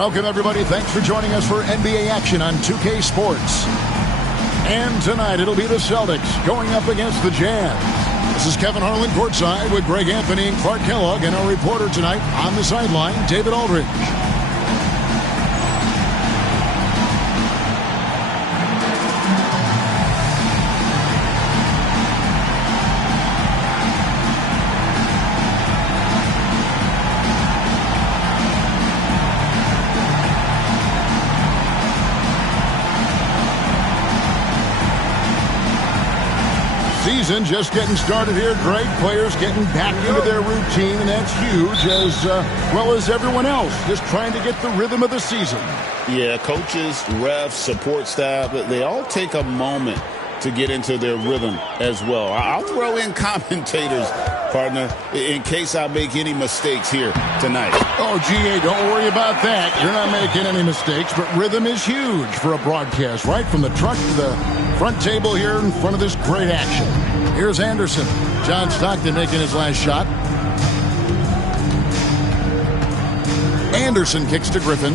Welcome, everybody. Thanks for joining us for NBA action on 2K Sports. And tonight, it'll be the Celtics going up against the Jazz. This is Kevin Harlan courtside with Greg Anthony and Clark Kellogg, and our reporter tonight on the sideline, David Aldridge. Season just getting started here. Great players getting back into their routine, and that's huge, as well as everyone else just trying to get the rhythm of the season. Yeah, coaches, refs, support staff, they all take a moment to get into their rhythm as well. I'll throw in commentators, partner, in case I make any mistakes here tonight. Oh, GA, don't worry about that. You're not making any mistakes, but rhythm is huge for a broadcast, right from the truck to the front table here in front of this great action. Here's Anderson. John Stockton making his last shot. Anderson kicks to Griffin.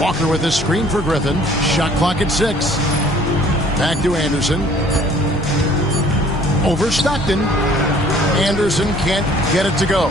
Walker with his screen for Griffin. Shot clock at 6. Back to Anderson. Over Stockton. Anderson can't get it to go.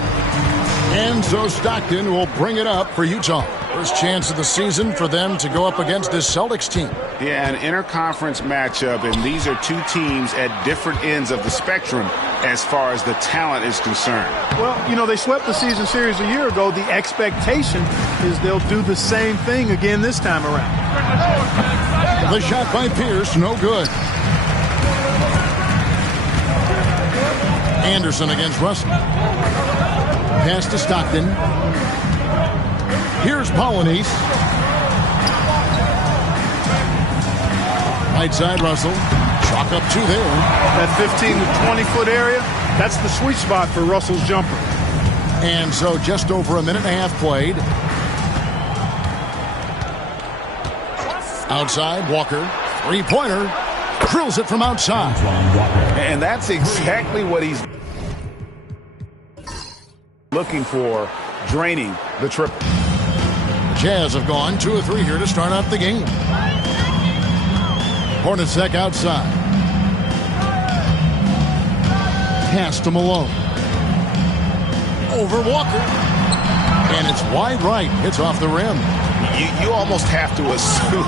And so Stockton will bring it up for Utah. First chance of the season for them to go up against this Celtics team. Yeah, an interconference matchup, and these are two teams at different ends of the spectrum as far as the talent is concerned. Well, you know, they swept the season series a year ago. The expectation is they'll do the same thing again this time around. The shot by Pierce, no good. Anderson against Russell. Pass to Stockton. Here's Polynice. Right side, Russell. Chalk up 2 there. That 15 to 20-foot area, that's the sweet spot for Russell's jumper. And so just over a minute and a half played. Outside, Walker. Three-pointer. Drills it from outside. And that's exactly what he's looking for, draining the triple. Jazz have gone 2 of 3 here to start out the game. Hornacek outside. Pass to Malone. Over Walker. And it's wide right. It's off the rim. You almost have to assume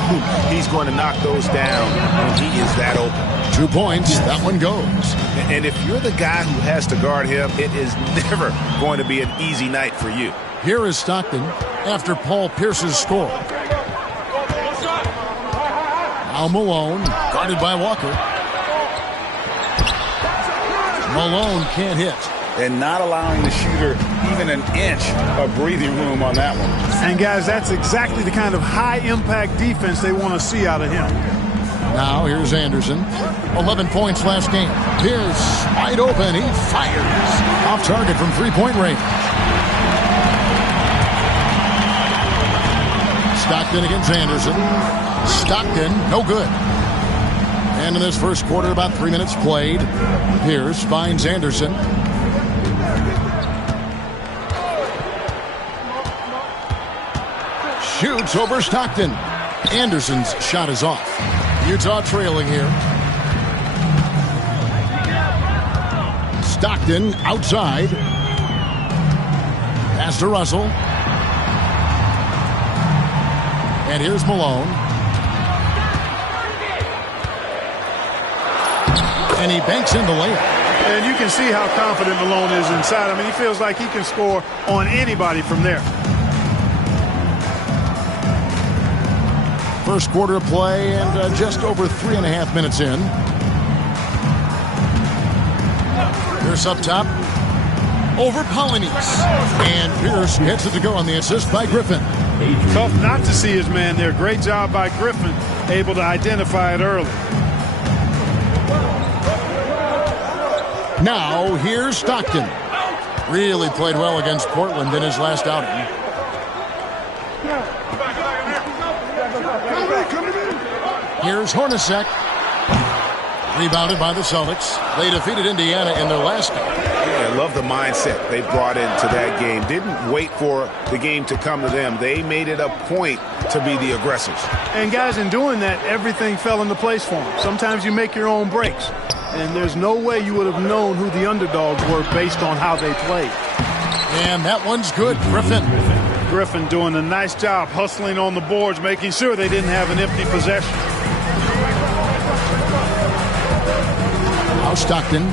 he's going to knock those down when he is that open. 2 points. That one goes. And if you're the guy who has to guard him, it is never going to be an easy night for you. Here is Stockton after Paul Pierce's score. Now Malone, guarded by Walker. Malone can't hit. And not allowing the shooter even an inch of breathing room on that one. And, guys, that's exactly the kind of high-impact defense they want to see out of him. Now here's Anderson. 11 points last game. Pierce wide open. He fires. Off target from three-point range. Stockton against Anderson. Stockton, no good. And in this first quarter, about 3 minutes played. Pierce finds Anderson. Shoots over Stockton. Anderson's shot is off. Utah trailing here. Stockton outside. Pass to Russell. And here's Malone. And he banks in the layup. And you can see how confident Malone is inside. I mean, he feels like he can score on anybody from there. First quarter of play and just over 3.5 minutes in. Pierce up top. Over Polynice. And Pierce gets it to go on the assist by Griffin. Tough not to see his man there. Great job by Griffin, able to identify it early. Now here's Stockton. Really played well against Portland in his last outing. Here's Hornacek. Rebounded by the Celtics. They defeated Indiana in their last game. I love the mindset they brought into that game. Didn't wait for the game to come to them. They made it a point to be the aggressors. And guys, in doing that, everything fell into place for them. Sometimes you make your own breaks, and there's no way you would have known who the underdogs were based on how they played. And that one's good. Griffin doing a nice job hustling on the boards, making sure they didn't have an empty possession. Now Stockton.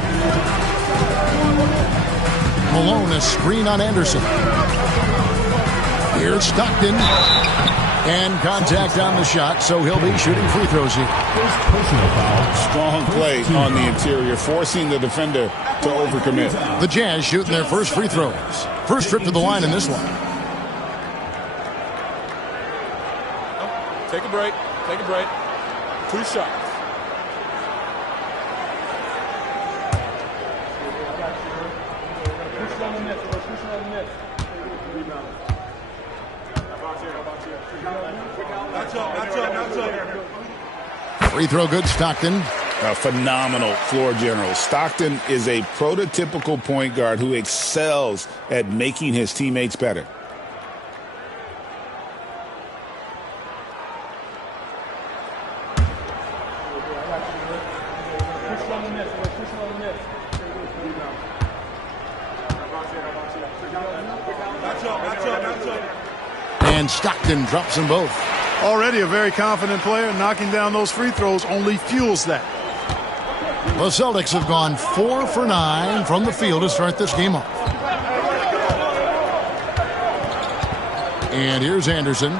Malone, a screen on Anderson. Here's Stockton. And contact on the shot, so he'll be shooting free throws here. Strong play on the interior, forcing the defender to overcommit. The Jazz shooting their first free throws. First trip to the line in this one. Take a break. Take a break. 2 shots. Free throw good, Stockton. A phenomenal floor general. Stockton is a prototypical point guard who excels at making his teammates better. And Stockton drops them both. Already a very confident player. Knocking down those free throws only fuels that. The Celtics have gone 4 for 9 from the field to start this game off. And here's Anderson.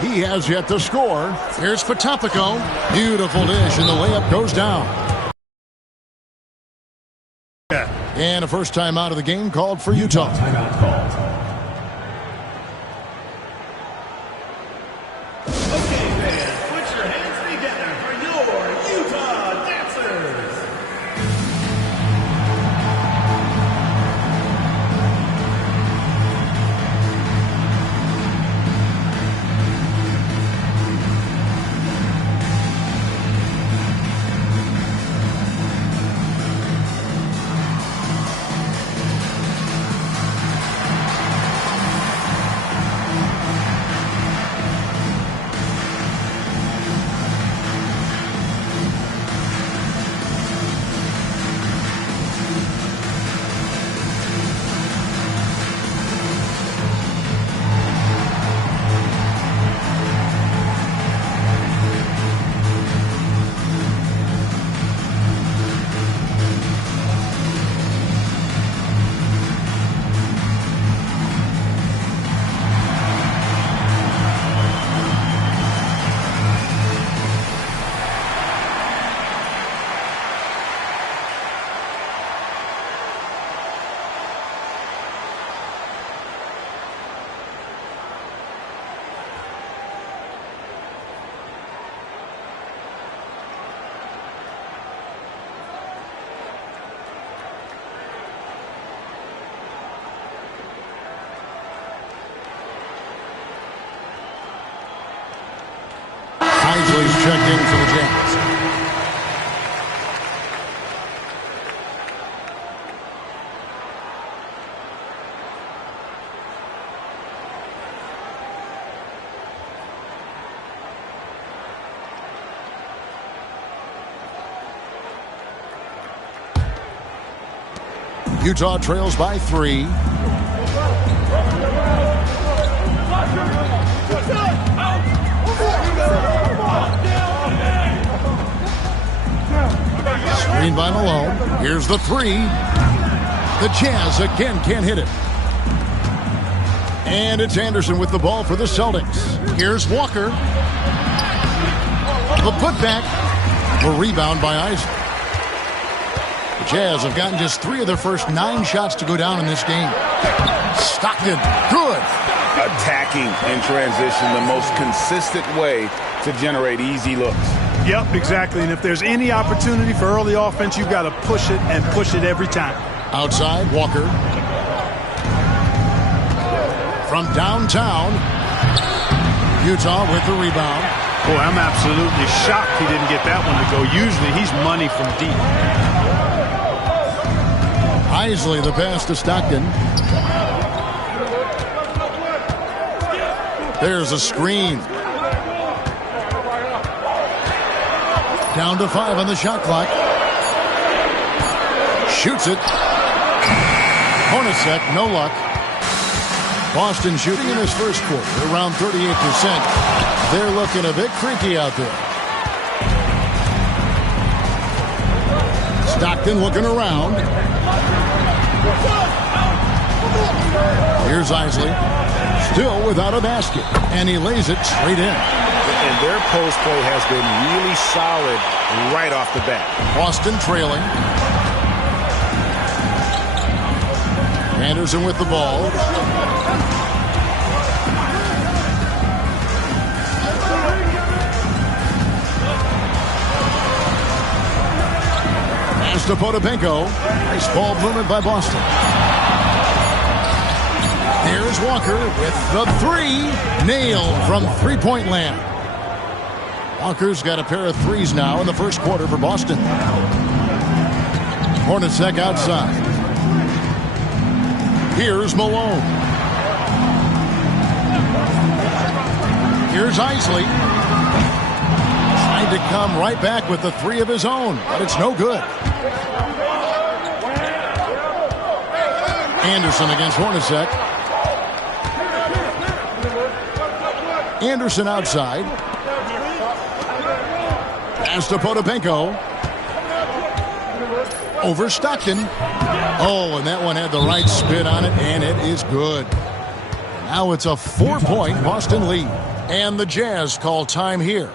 He has yet to score. Here's Potapico. Beautiful dish, and the layup goes down. And a first time out of the game called for Utah. Timeout called. Heisley's checked in for the Jazz. Utah trails by 3. Screen by Malone. Here's the 3. The Jazz again can't hit it. And it's Anderson with the ball for the Celtics. Here's Walker. The putback. A rebound by Isaac. The Jazz have gotten just 3 of their first 9 shots to go down in this game. Stockton, good. Attacking in transition, the most consistent way to generate easy looks. Yep, exactly. And if there's any opportunity for early offense, you've got to push it and push it every time. Outside, Walker. From downtown, Utah with the rebound. Boy, I'm absolutely shocked he didn't get that one to go. Usually he's money from deep. Isley, the pass to Stockton. There's a screen. Down to 5 on the shot clock. Shoots it. Hornacek, no luck. Boston shooting in his first quarter, around 38%. They're looking a bit creaky out there. Stockton looking around. Here's Isley. Still without a basket. And he lays it straight in. And their post play has been really solid right off the bat. Boston trailing. Anderson with the ball. Pass to Potapenko. Nice ball movement by Boston. Here's Walker with the three. Nailed from three-point land. Walker's got a pair of threes now in the first quarter for Boston. Hornacek outside. Here's Malone. Here's Isley. Trying to come right back with the three of his own, but it's no good. Anderson against Hornacek. Anderson outside. Pass to Potapenko. Over Stockton. Oh, and that one had the right spin on it, and it is good. Now it's a 4-point Boston lead. And the Jazz call time here.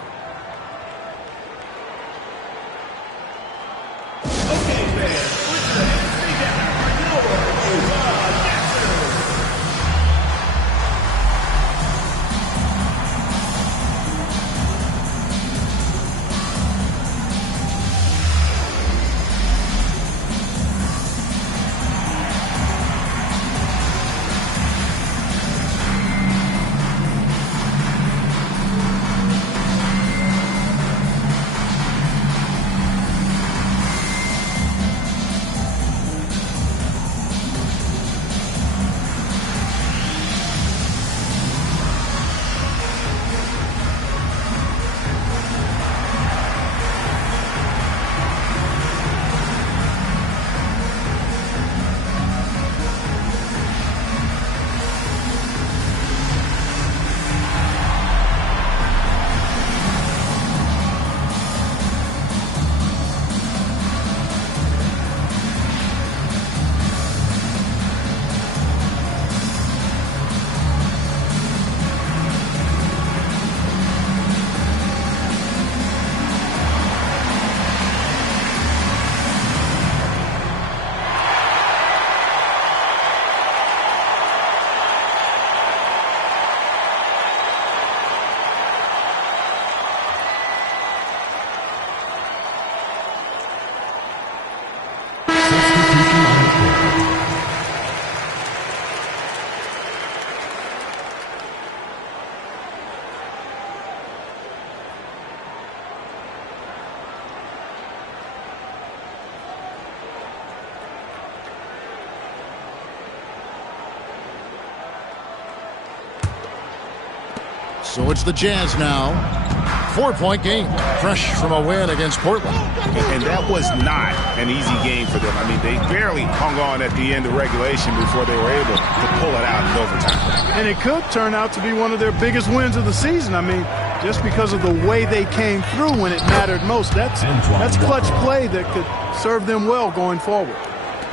So it's the Jazz now. 4-point game. Fresh from a win against Portland. And that was not an easy game for them. I mean, they barely hung on at the end of regulation before they were able to pull it out in overtime. And it could turn out to be one of their biggest wins of the season. I mean, just because of the way they came through when it mattered most. That's clutch play that could serve them well going forward.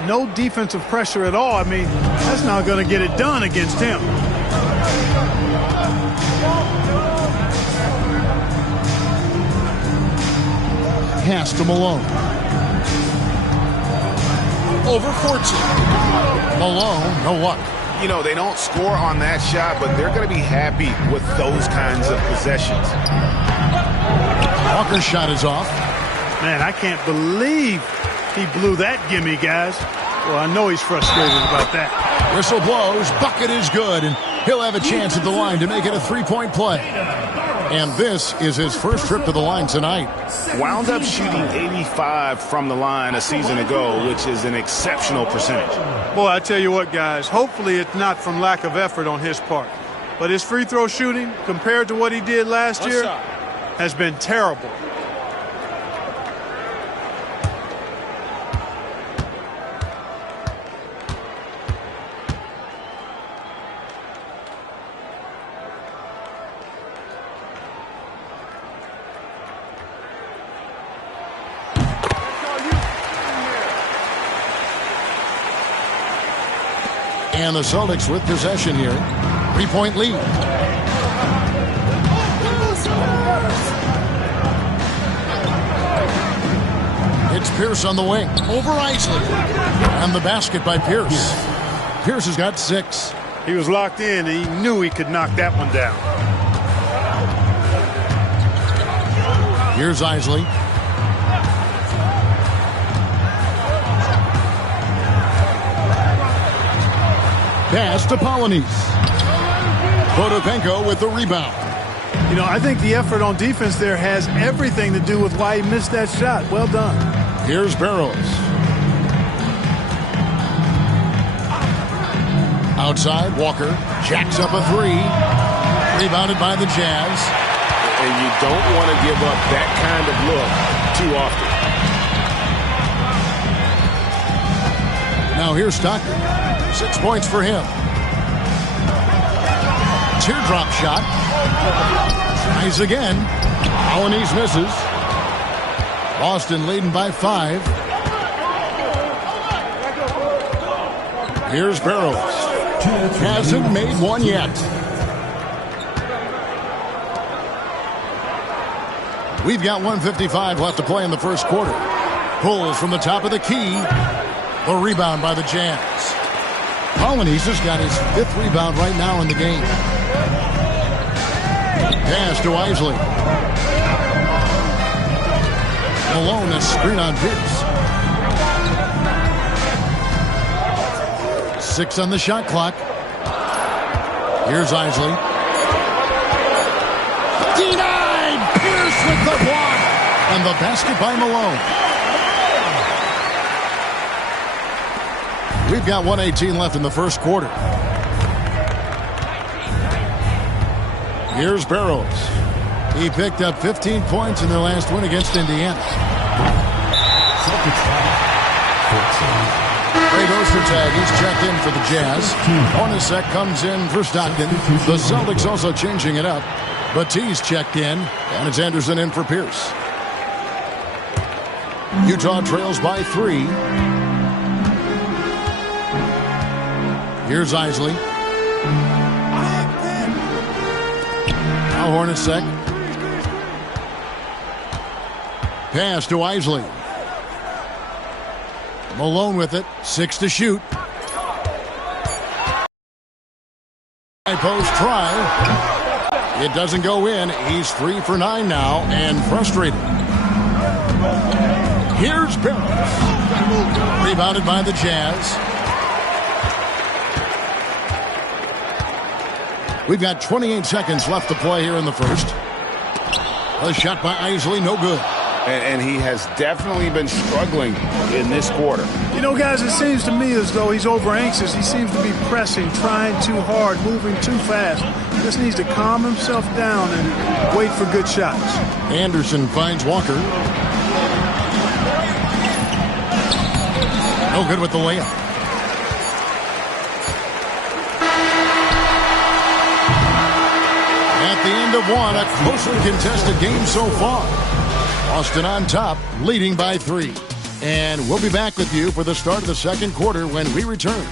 No defensive pressure at all. I mean, that's not going to get it done against him. Pass to Malone. Over 14. Malone, no luck. You know, they don't score on that shot, but they're going to be happy with those kinds of possessions. Walker's shot is off. Man, I can't believe he blew that gimme, guys. Well, I know he's frustrated about that. Whistle blows. Bucket is good. And He'll have a chance at the line to make it a three-point play. And this is his first trip to the line tonight. Wound up shooting 85 from the line a season ago, which is an exceptional percentage. Boy, I tell you what, guys, hopefully it's not from lack of effort on his part. But his free throw shooting, compared to what he did last year, has been terrible. And the Celtics with possession here. 3-point lead. It's Pierce on the wing. Over Isley. And the basket by Pierce. Pierce has got 6. He was locked in, and he knew he could knock that one down. Here's Isley. Pass to Polynice. Potapenko with the rebound. You know, I think the effort on defense there has everything to do with why he missed that shot. Well done. Here's Barrows. Outside, Walker jacks up a 3. Rebounded by the Jazz. And you don't want to give up that kind of look too often. Now here's Stockton. 6 points for him. Teardrop shot. Tries again. Polynice misses. Boston leading by 5. Here's Barrows. Hasn't made one yet. We've got 1:55 left to play in the first quarter. Pulls from the top of the key. The rebound by the Jazz. Polynice has got his 5th rebound right now in the game. Pass to Isley. Malone, a screen on Pierce. 6 on the shot clock. Here's Isley. Denied! Pierce with the block. And the basket by Malone. We've got 1:18 left in the first quarter. Here's Barrows. He picked up 15 points in their last win against Indiana. Ray Ostertag, he's checked in for the Jazz. Hornacek comes in for Stockton. The Celtics also changing it up. Batiste checked in, and it's Anderson in for Pierce. Utah trails by 3. Here's Isley. Now Hornacek. Pass to Isley. Malone with it. 6 to shoot. High post try. It doesn't go in. He's 3 for 9 now and frustrated. Here's Barrows. Rebounded by the Jazz. We've got 28 seconds left to play here in the first. A shot by Isley, no good. And he has definitely been struggling in this quarter. You know, guys, it seems to me as though he's over anxious. He seems to be pressing, trying too hard, moving too fast. He just needs to calm himself down and wait for good shots. Anderson finds Walker. No good with the layup. At the end of one, a closely contested game so far. Boston on top, leading by 3. And we'll be back with you for the start of the second quarter when we return.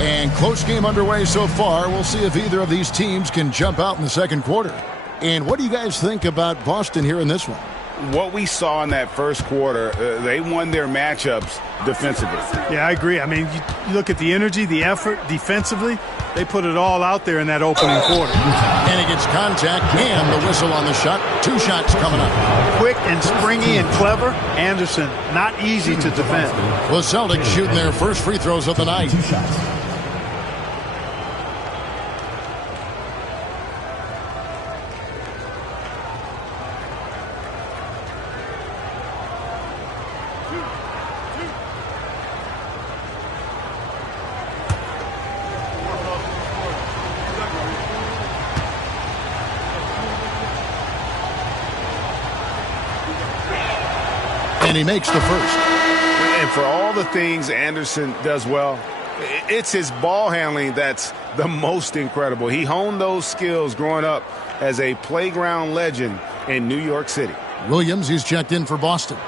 And close game underway so far. We'll see if either of these teams can jump out in the second quarter. And what do you guys think about Boston here in this one? what we saw in that first quarter, they won their matchups defensively. Yeah, I agree. I mean, you look at the energy, the effort defensively, they put it all out there in that opening quarter. And he gets contact and the whistle on the shot. 2 shots coming up. Quick and springy and clever. Anderson, not easy to defend. The Celtics shooting their first free throws of the night. 2 shots. And he makes the first. And for all the things Anderson does well, it's his ball handling that's the most incredible. He honed those skills growing up as a playground legend in New York City. Williams, he's checked in for Boston.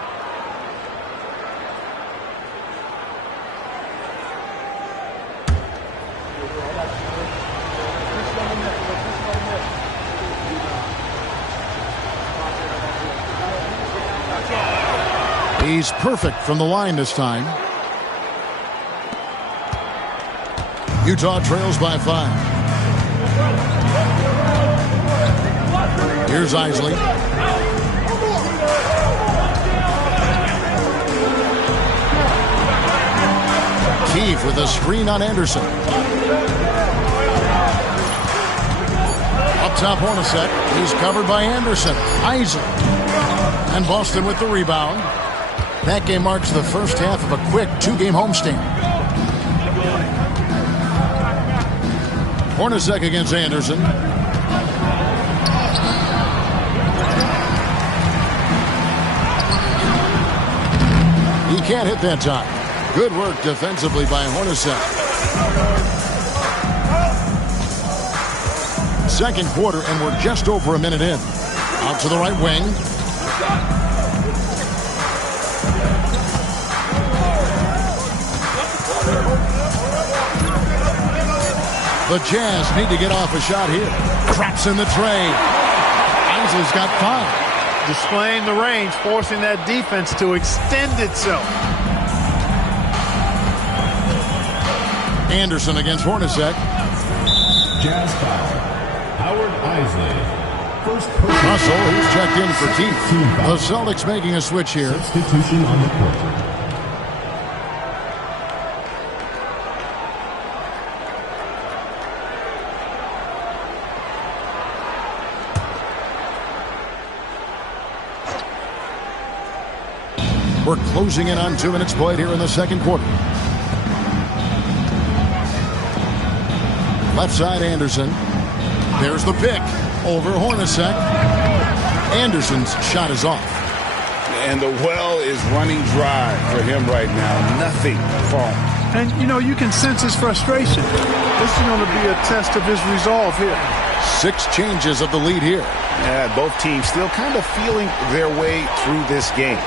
He's perfect from the line this time. Utah trails by 5. Here's Isley. Keefe with a screen on Anderson. Up top, Hornacek. He's covered by Anderson. Isley. And Boston with the rebound. That game marks the first half of a quick 2-game homestand. Hornacek against Anderson. He can't hit that time. Good work defensively by Hornacek. Second quarter, and we're just over a minute in. Out to the right wing. The Jazz need to get off a shot here. Traps in the tray. Isley's got 5. Displaying the range, forcing that defense to extend itself. Anderson against Hornacek. Jazz foul. Howard Isley. First person. Russell, who's checked in for Keith. The Celtics making a switch here. Substitution on the court. We're closing in on 2 minutes played here in the second quarter. Left side, Anderson. There's the pick over Hornacek. Anderson's shot is off. And the well is running dry for him right now. Nothing falling. And, you know, you can sense his frustration. This is going to be a test of his resolve here. 6 changes of the lead here. Yeah, both teams still kind of feeling their way through this game.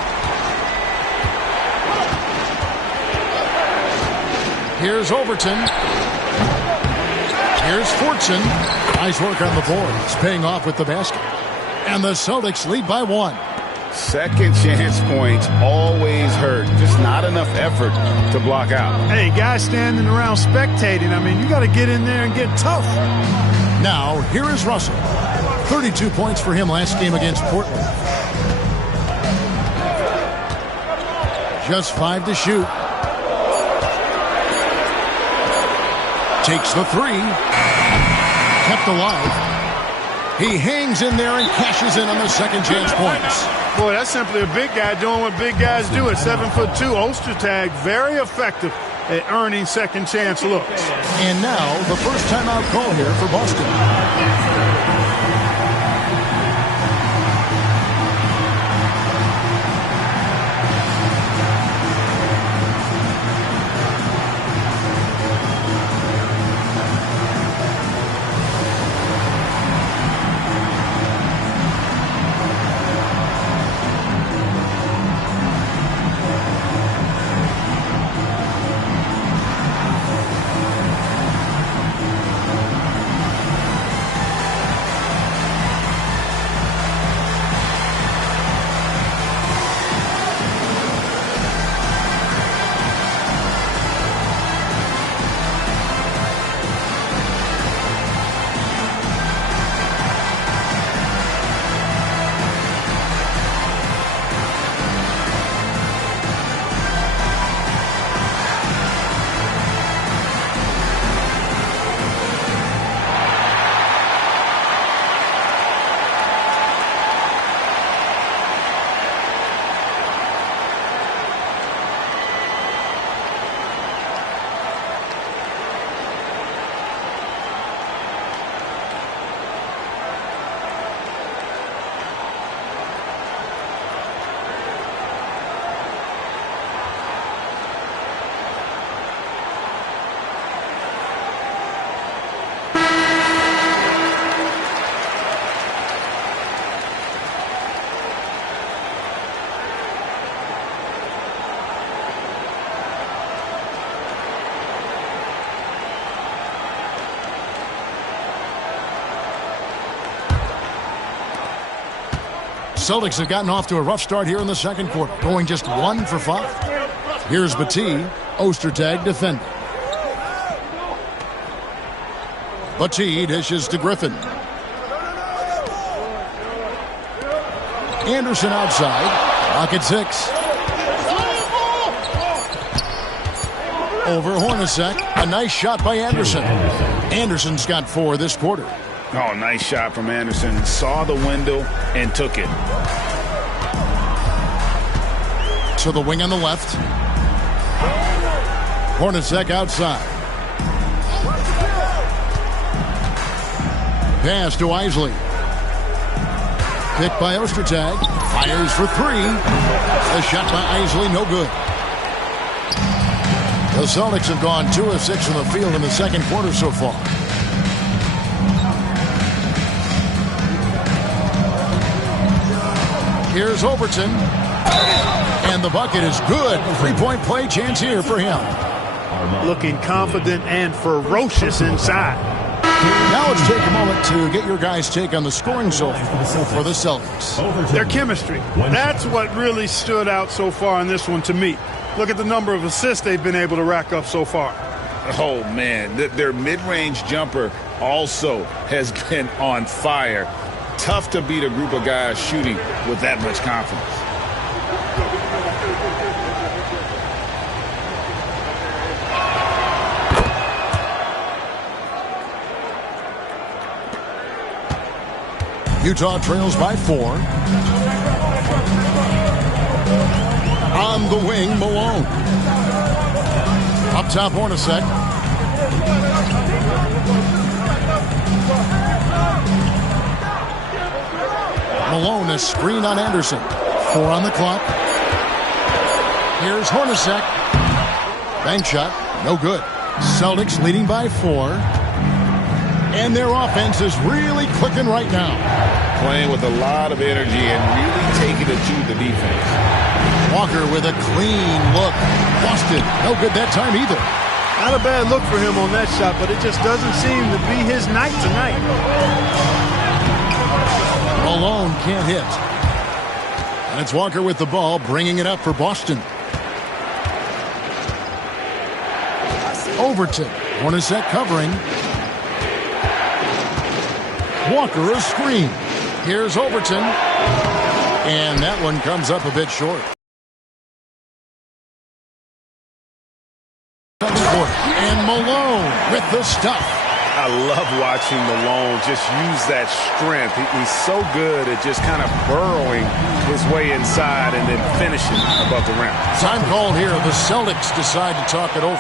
Here's Overton. Here's Fortson. Nice work on the boards, paying off with the basket. And the Celtics lead by 1. Second chance points always hurt. Just not enough effort to block out. Hey, guys standing around spectating, I mean, you got to get in there and get tough. Now, here is Russell. 32 points for him last game against Portland. Just 5 to shoot. Takes the 3. Kept alive. He hangs in there and cashes in on the second chance points. Boy, that's simply a big guy doing what big guys do at 7'2". Ostertag, very effective at earning second chance looks. And now the first timeout call here for Boston. Celtics have gotten off to a rough start here in the second quarter, going just 1 for 5. Here's Battie, Ostertag defending. Battie dishes to Griffin. Anderson outside. Clock at 6. Over Hornacek. A nice shot by Anderson. Anderson's got 4 this quarter. Oh, nice shot from Anderson. Saw the window and took it. To the wing on the left. Hornacek outside. Pass to Isley. Picked by Ostertag. Fires for 3. A shot by Isley, no good. The Celtics have gone 2 of 6 from the field in the second quarter so far. Here's Overton. And the bucket is good. 3-point play chance here for him. Looking confident and ferocious inside. Now let's take a moment to get your guys' take on the scoring so far for the Celtics. Their chemistry. That's what really stood out so far in this one to me. Look at the number of assists they've been able to rack up so far. Oh, man. Their mid-range jumper also has been on fire. Tough to beat a group of guys shooting with that much confidence. Utah trails by 4. On the wing, Malone. Up top, Hornacek. Malone, a screen on Anderson. 4 on the clock. Here's Hornacek. Bank shot, no good. Celtics leading by 4. And their offense is really clicking right now. Playing with a lot of energy and really taking it to the defense. Walker with a clean look. Boston, no good that time either. Not a bad look for him on that shot, but it just doesn't seem to be his night tonight. Malone can't hit. And it's Walker with the ball, bringing it up for Boston. Overton, Hornacek covering. Walker a screen. Here's Overton. And that one comes up a bit short. And Malone with the stuff. I love watching Malone just use that strength. He's so good at just kind of burrowing his way inside and then finishing above the rim. Time called here. The Celtics decide to talk it over.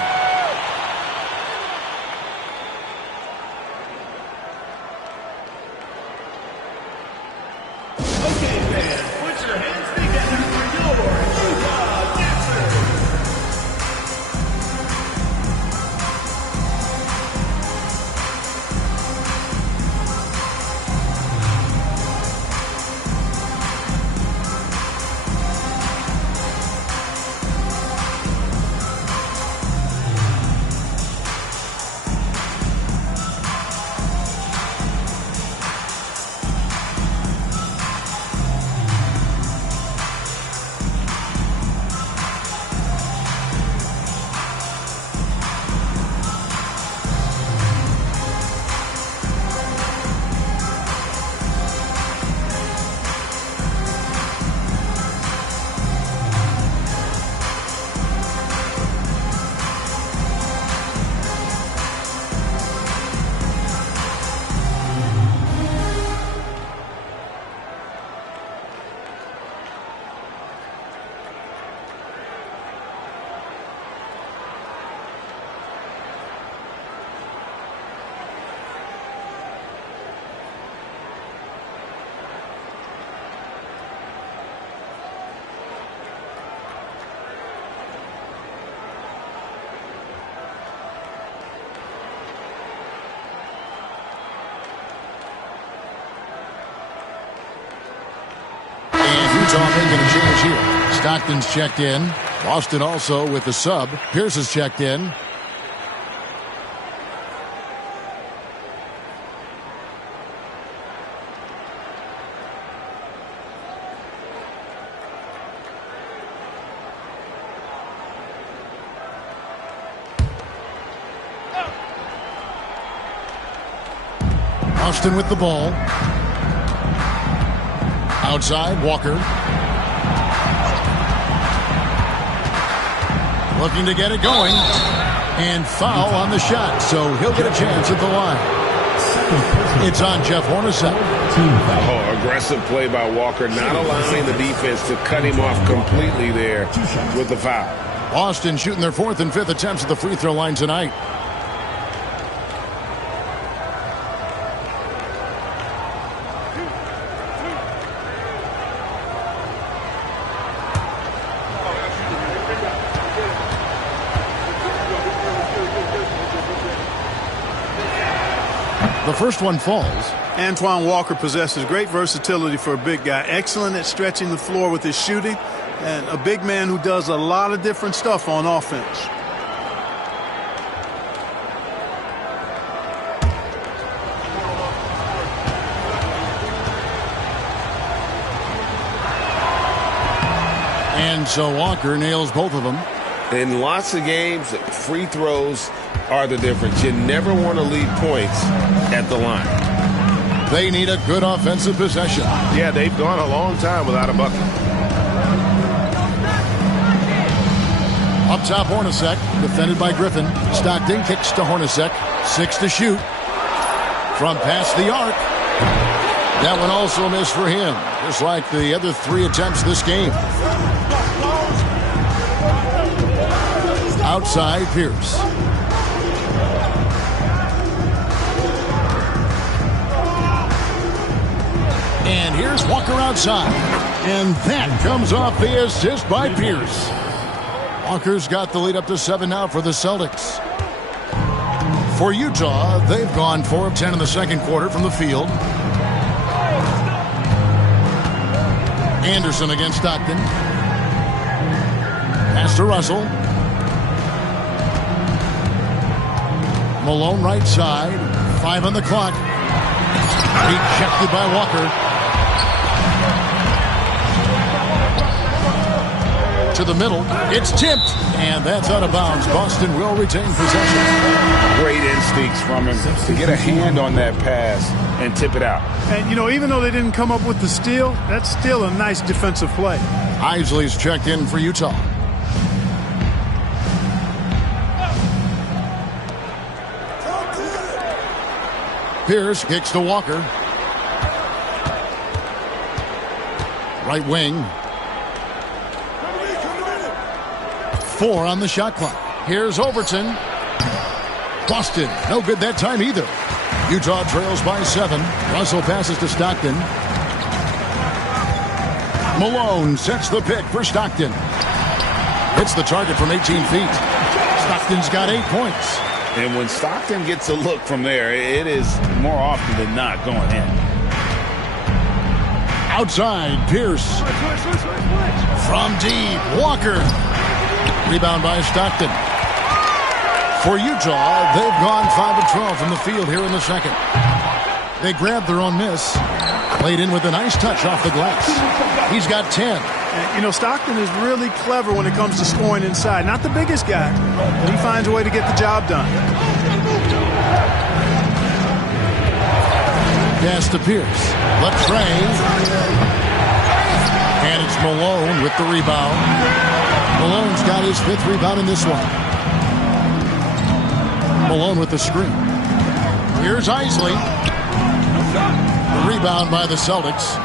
Utah making a change here. Stockton's checked in. Boston also with the sub. Pierce is checked in. Boston with the ball. Outside, Walker. Looking to get it going. And foul on the shot, so he'll get a chance at the line. It's on Jeff Hornacek. Oh, aggressive play by Walker, not allowing the defense to cut him off completely there with the foul. Boston shooting their 4th and 5th attempts at the free throw line tonight. The first one falls. Antoine Walker possesses great versatility for a big guy. Excellent at stretching the floor with his shooting. And a big man who does a lot of different stuff on offense. And so Walker nails both of them. In lots of games, free throws are the difference. You never want to leave points at the line. They need a good offensive possession. Yeah, they've gone a long time without a bucket. Up top, Hornacek, defended by Griffin. Stockton kicks to Hornacek. 6 to shoot. From past the arc. That one also missed for him, just like the other 3 attempts this game. Outside, Pierce. And here's Walker outside. And that comes off the assist by Pierce. Walker's got the lead up to 7 now for the Celtics. For Utah, they've gone 4 of 10 in the second quarter from the field. Anderson against Stockton. Pass to Russell. Malone right side. 5 on the clock. Rejected by Walker. To the middle. It's tipped. And that's out of bounds. Boston will retain possession. Great instincts from him to get a hand on that pass and tip it out. And, you know, even though they didn't come up with the steal, that's still a nice defensive play. Isley's checked in for Utah. Pierce kicks to Walker. Right wing. 4 on the shot clock. Here's Overton. Boston, no good that time either. Utah trails by 7. Russell passes to Stockton. Malone sets the pick for Stockton. Hits the target from 18 feet. Stockton's got 8 points. And when Stockton gets a look from there, it is more often than not going in. Outside, Pierce. From deep, Walker. Rebound by Stockton. For Utah, they've gone 5 of 12 from the field here in the second. They grabbed their own miss. Played in with a nice touch off the glass. He's got 10. And, you know, Stockton is really clever when it comes to scoring inside. Not the biggest guy, but he finds a way to get the job done. Pass to Pierce. Latrey. And it's Malone with the rebound. Malone's got his 5th rebound in this one. Malone with the screen. Here's Isley. The rebound by the Celtics.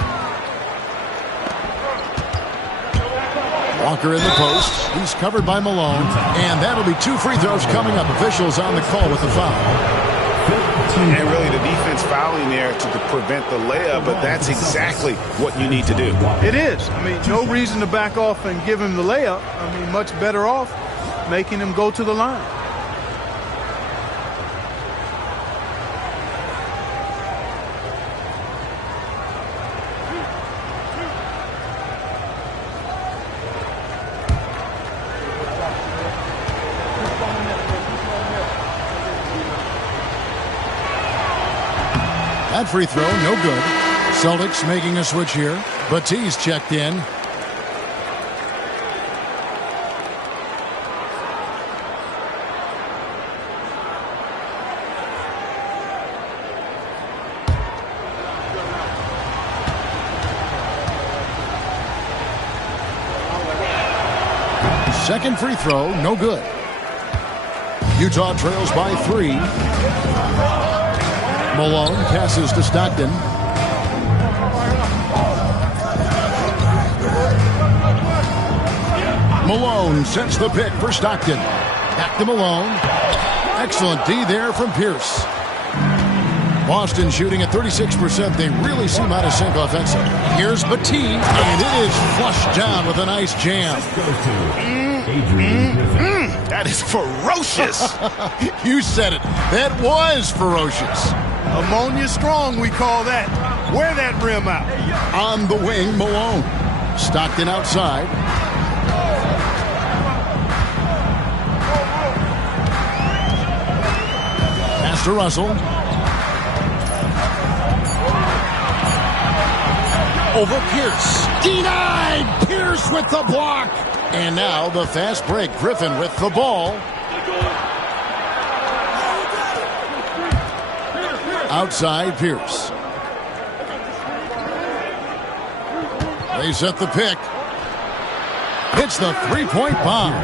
Walker in the post. He's covered by Malone. And that'll be 2 free throws coming up. Officials on the call with the foul. And really the defense fouling there to prevent the layup, but that's exactly what you need to do. It is. I mean, no reason to back off and give him the layup. I mean, much better off making him go to the line. That free throw, no good. Celtics making a switch here. Batiste checked in. Second free throw, no good. Utah trails by 3. Malone passes to Stockton. Malone sets the pick for Stockton. Back to Malone. Excellent D there from Pierce. Boston shooting at 36%. They really seem out of sync offensively. Here's Batiste, and it is flushed down with a nice jam. That is ferocious. You said it. That was ferocious. Ammonia strong, we call that. Wear that rim out. On the wing, Malone. Stockton outside. Pass to Russell. Over Pierce. Denied! Pierce with the block. And now the fast break. Griffin with the ball. Outside Pierce. They set the pick. Hits the three-point bomb.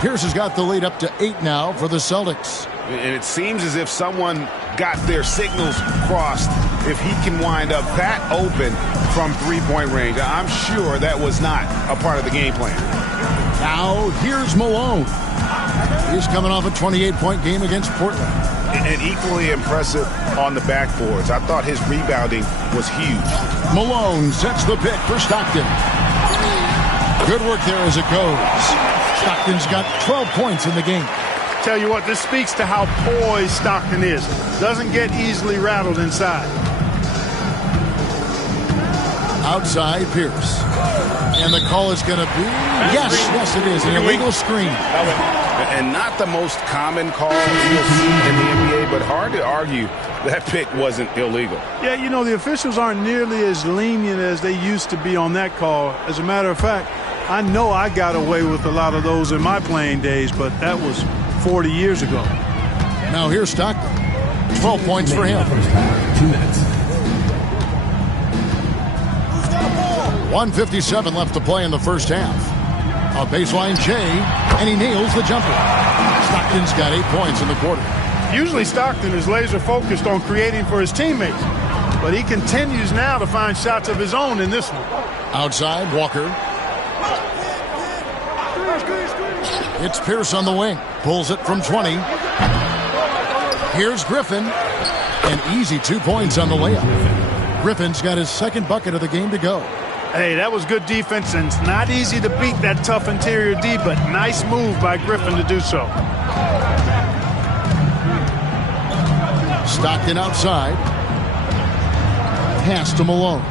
Pierce has got the lead up to 8 now for the Celtics. And it seems as if someone got their signals crossed if he can wind up that open from three-point range. I'm sure that was not a part of the game plan. Now here's Malone. He's coming off a 28-point game against Portland. And equally impressive on the backboards. I thought his rebounding was huge. Malone sets the pick for Stockton. Good work there as it goes. Stockton's got 12 points in the game. Tell you what, this speaks to how poised Stockton is. Doesn't get easily rattled inside. Outside Pierce. And the call is going to be, yes, it is, an illegal screen. And not the most common call you'll see in the NBA, but hard to argue that pick wasn't illegal. Yeah, you know, the officials aren't nearly as lenient as they used to be on that call. As a matter of fact, I know I got away with a lot of those in my playing days, but that was 40 years ago. Now here's Stockton. 12 points for him. 2 minutes. 1:57 left to play in the first half. A baseline J, and he nails the jumper. Stockton's got 8 points in the quarter. Usually Stockton is laser focused on creating for his teammates, but he continues now to find shots of his own in this one. Outside, Walker. It's Pierce on the wing. Pulls it from 20. Here's Griffin. An easy 2 points on the layup. Griffin's got his second bucket of the game to go. Hey, that was good defense, and it's not easy to beat that tough interior D, but nice move by Griffin to do so. Stockton outside. Pass to Malone.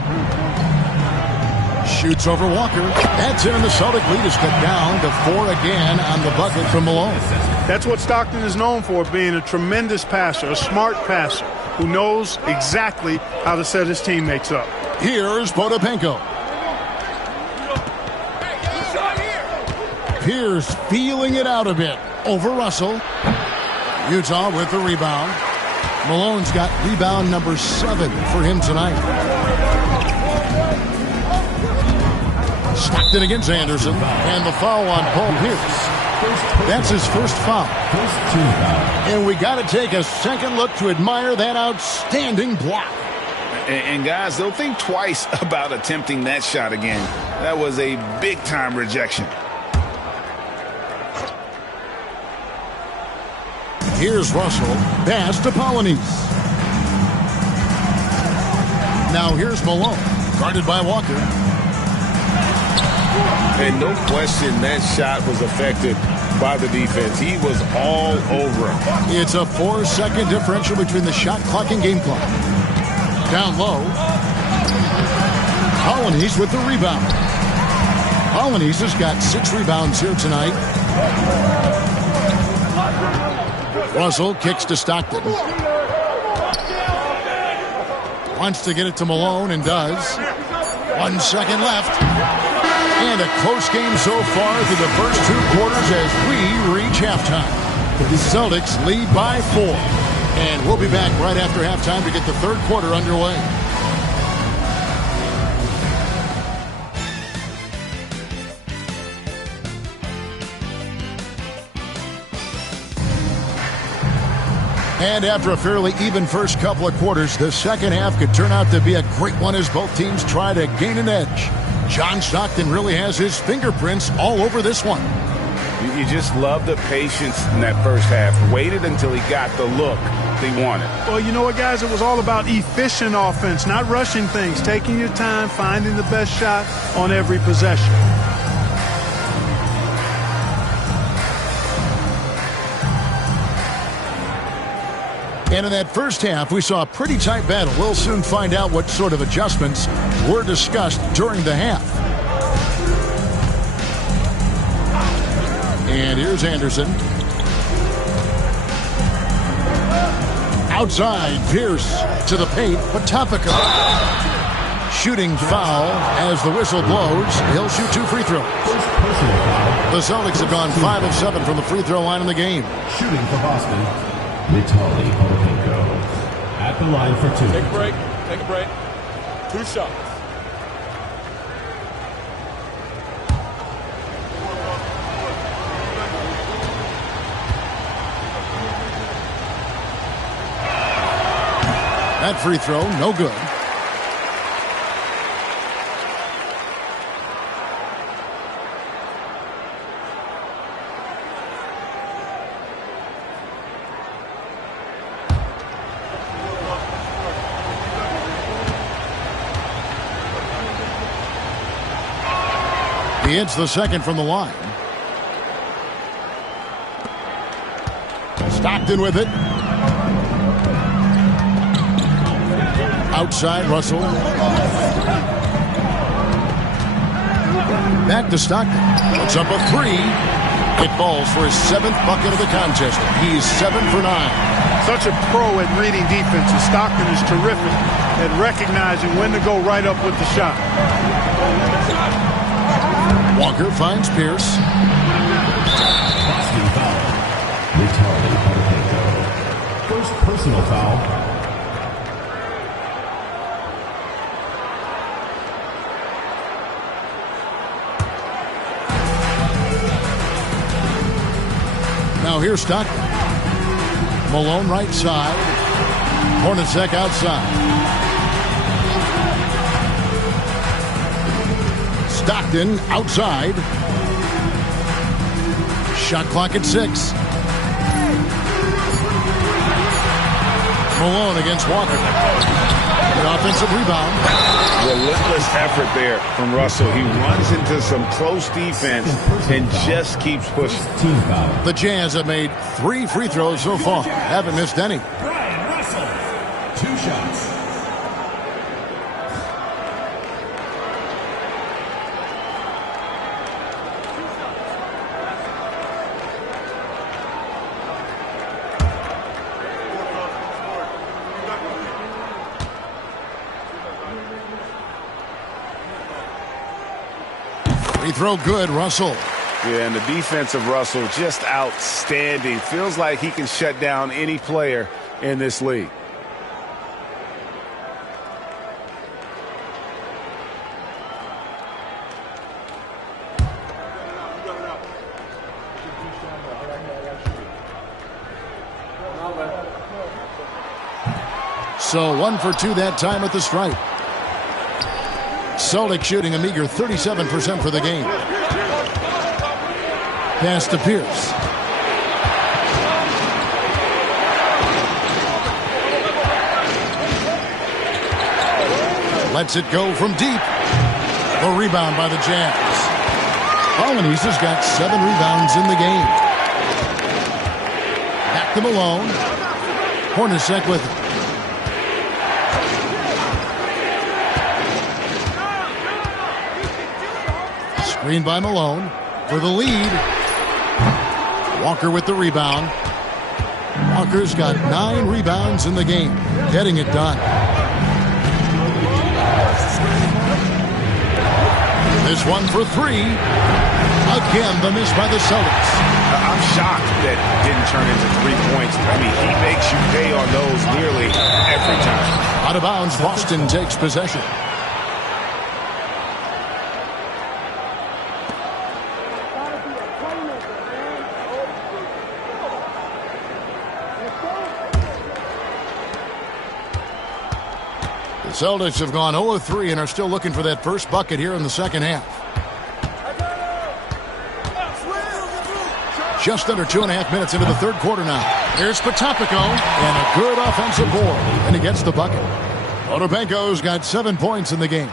Shoots over Walker. That's in, and the Celtic lead is cut down to 4 again on the bucket from Malone. That's what Stockton is known for, being a tremendous passer, a smart passer, who knows exactly how to set his teammates up. Here's Potapenko. Pierce feeling it out a bit over Russell. Utah with the rebound. Malone's got rebound number 7 for him tonight. Stockton against Anderson, and the foul on Paul Pierce. That's his first foul. And we got to take a second look to admire that outstanding block. And guys, they'll think twice about attempting that shot again. That was a big-time rejection. Here's Russell. Pass to Polynice. Now here's Malone. Guarded by Walker. And no question that shot was affected by the defense. He was all over him. It's a 4-second differential between the shot clock and game clock. Down low. Polynice with the rebound. Polynice has got 6 rebounds here tonight. Russell kicks to Stockton. Wants to get it to Malone and does. 1 second left. And a close game so far through the first 2 quarters as we reach halftime. The Celtics lead by 4. And we'll be back right after halftime to get the third quarter underway. And after a fairly even first couple of quarters, the second half could turn out to be a great one as both teams try to gain an edge. John Stockton really has his fingerprints all over this one. You just love the patience in that first half. Waited until he got the look they wanted. Well, you know what, guys? It was all about efficient offense, not rushing things, taking your time, finding the best shot on every possession. And in that first half, we saw a pretty tight battle. We'll soon find out what sort of adjustments were discussed during the half. And here's Anderson. Outside, Pierce to the paint. Potapika. Shooting foul as the whistle blows. He'll shoot 2 free throws. The Celtics have gone 5 of 7 from the free throw line in the game. Shooting for Boston, Vitaly Potapenko. At the line for 2. Take a break. Take a break. 2 shots. That free throw, no good. He hits the second from the line. Stockton with it. Outside, Russell. Back to Stockton. Puts up a 3. It falls for his 7th bucket of the contest. He's 7 for 9. Such a pro at reading defenses. Stockton is terrific at recognizing when to go right up with the shot. Walker finds Pierce. Boston foul. Vitaly Potapenko. First personal foul. Now here's Stockton. Malone right side. Hornacek outside. Stockton outside. Shot clock at 6. Malone against Walker. The offensive rebound. Relentless effort there from Russell. He runs into some close defense and just keeps pushing. Team foul. The Jazz have made 3 free throws so far. Haven't missed any. Brian Russell. 2 shots. Free throw good, Russell. Yeah, and the defense of Russell just outstanding. Feels like he can shut down any player in this league. So 1 for 2 that time at the stripe. Celtics shooting a meager 37% for the game. Pass to Pierce. Lets it go from deep. The rebound by the Jazz. Polynice has got 7 rebounds in the game. Back to Malone. Hornacek with it. Screen by Malone for the lead. Walker with the rebound. Walker's got 9 rebounds in the game. Getting it done. This one for 3. Again, the miss by the Celtics. I'm shocked that didn't turn into 3 points. I mean, he makes you pay on those nearly every time. Out of bounds, Boston takes possession. Celtics have gone 0 of 3 and are still looking for that first bucket here in the second half. Just under 2.5 minutes into the third quarter now. Here's Potapico, and a good offensive board, and he gets the bucket. Otopenko's got 7 points in the game.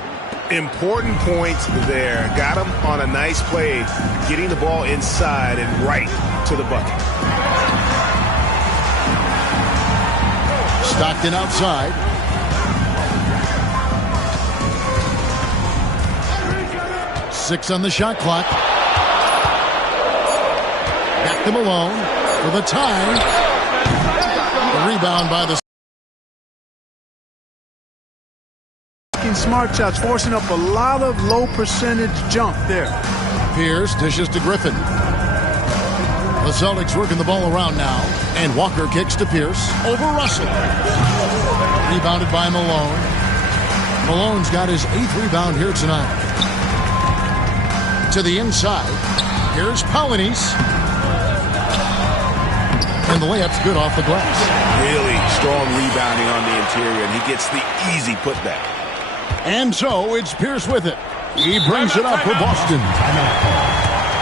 Important points there. Got him on a nice play, getting the ball inside and right to the bucket. Stockton outside. Six on the shot clock. Back to Malone for the tie. The rebound by the... Smart shots, forcing up a lot of low percentage jump there. Pierce dishes to Griffin. The Celtics working the ball around now, and Walker kicks to Pierce over Russell. Rebounded by Malone. Malone's got his 8th rebound here tonight. To the inside. Here's Polynice. And the layup's good off the glass. Really strong rebounding on the interior, and he gets the easy putback. And so it's Pierce with it. He brings it up for Boston.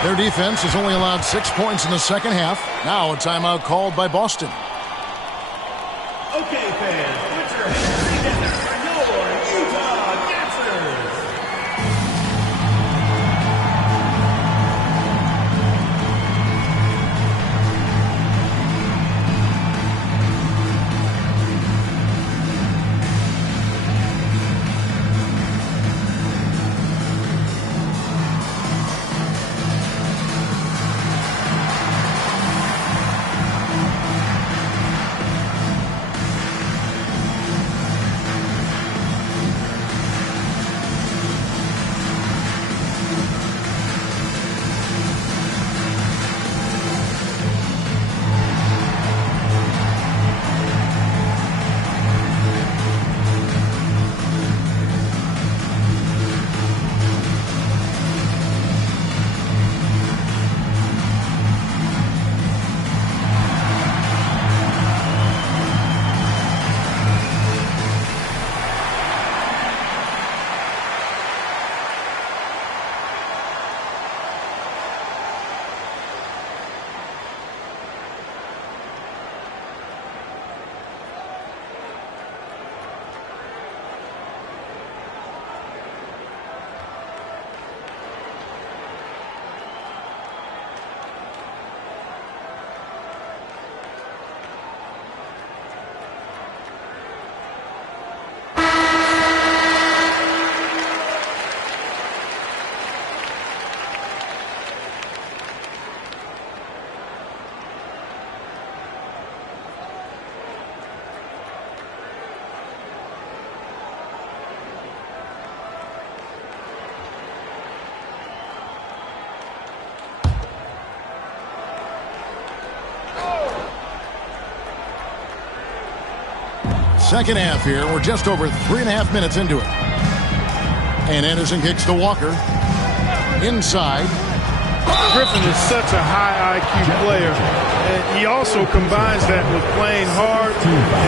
Their defense has only allowed 6 points in the second half. Now a timeout called by Boston. Okay, fans, put your hands together for your Utah Jazzers. Second half here. We're just over 3.5 minutes into it. And Anderson kicks to Walker. Inside. Griffin is such a high IQ player. And he also combines that with playing hard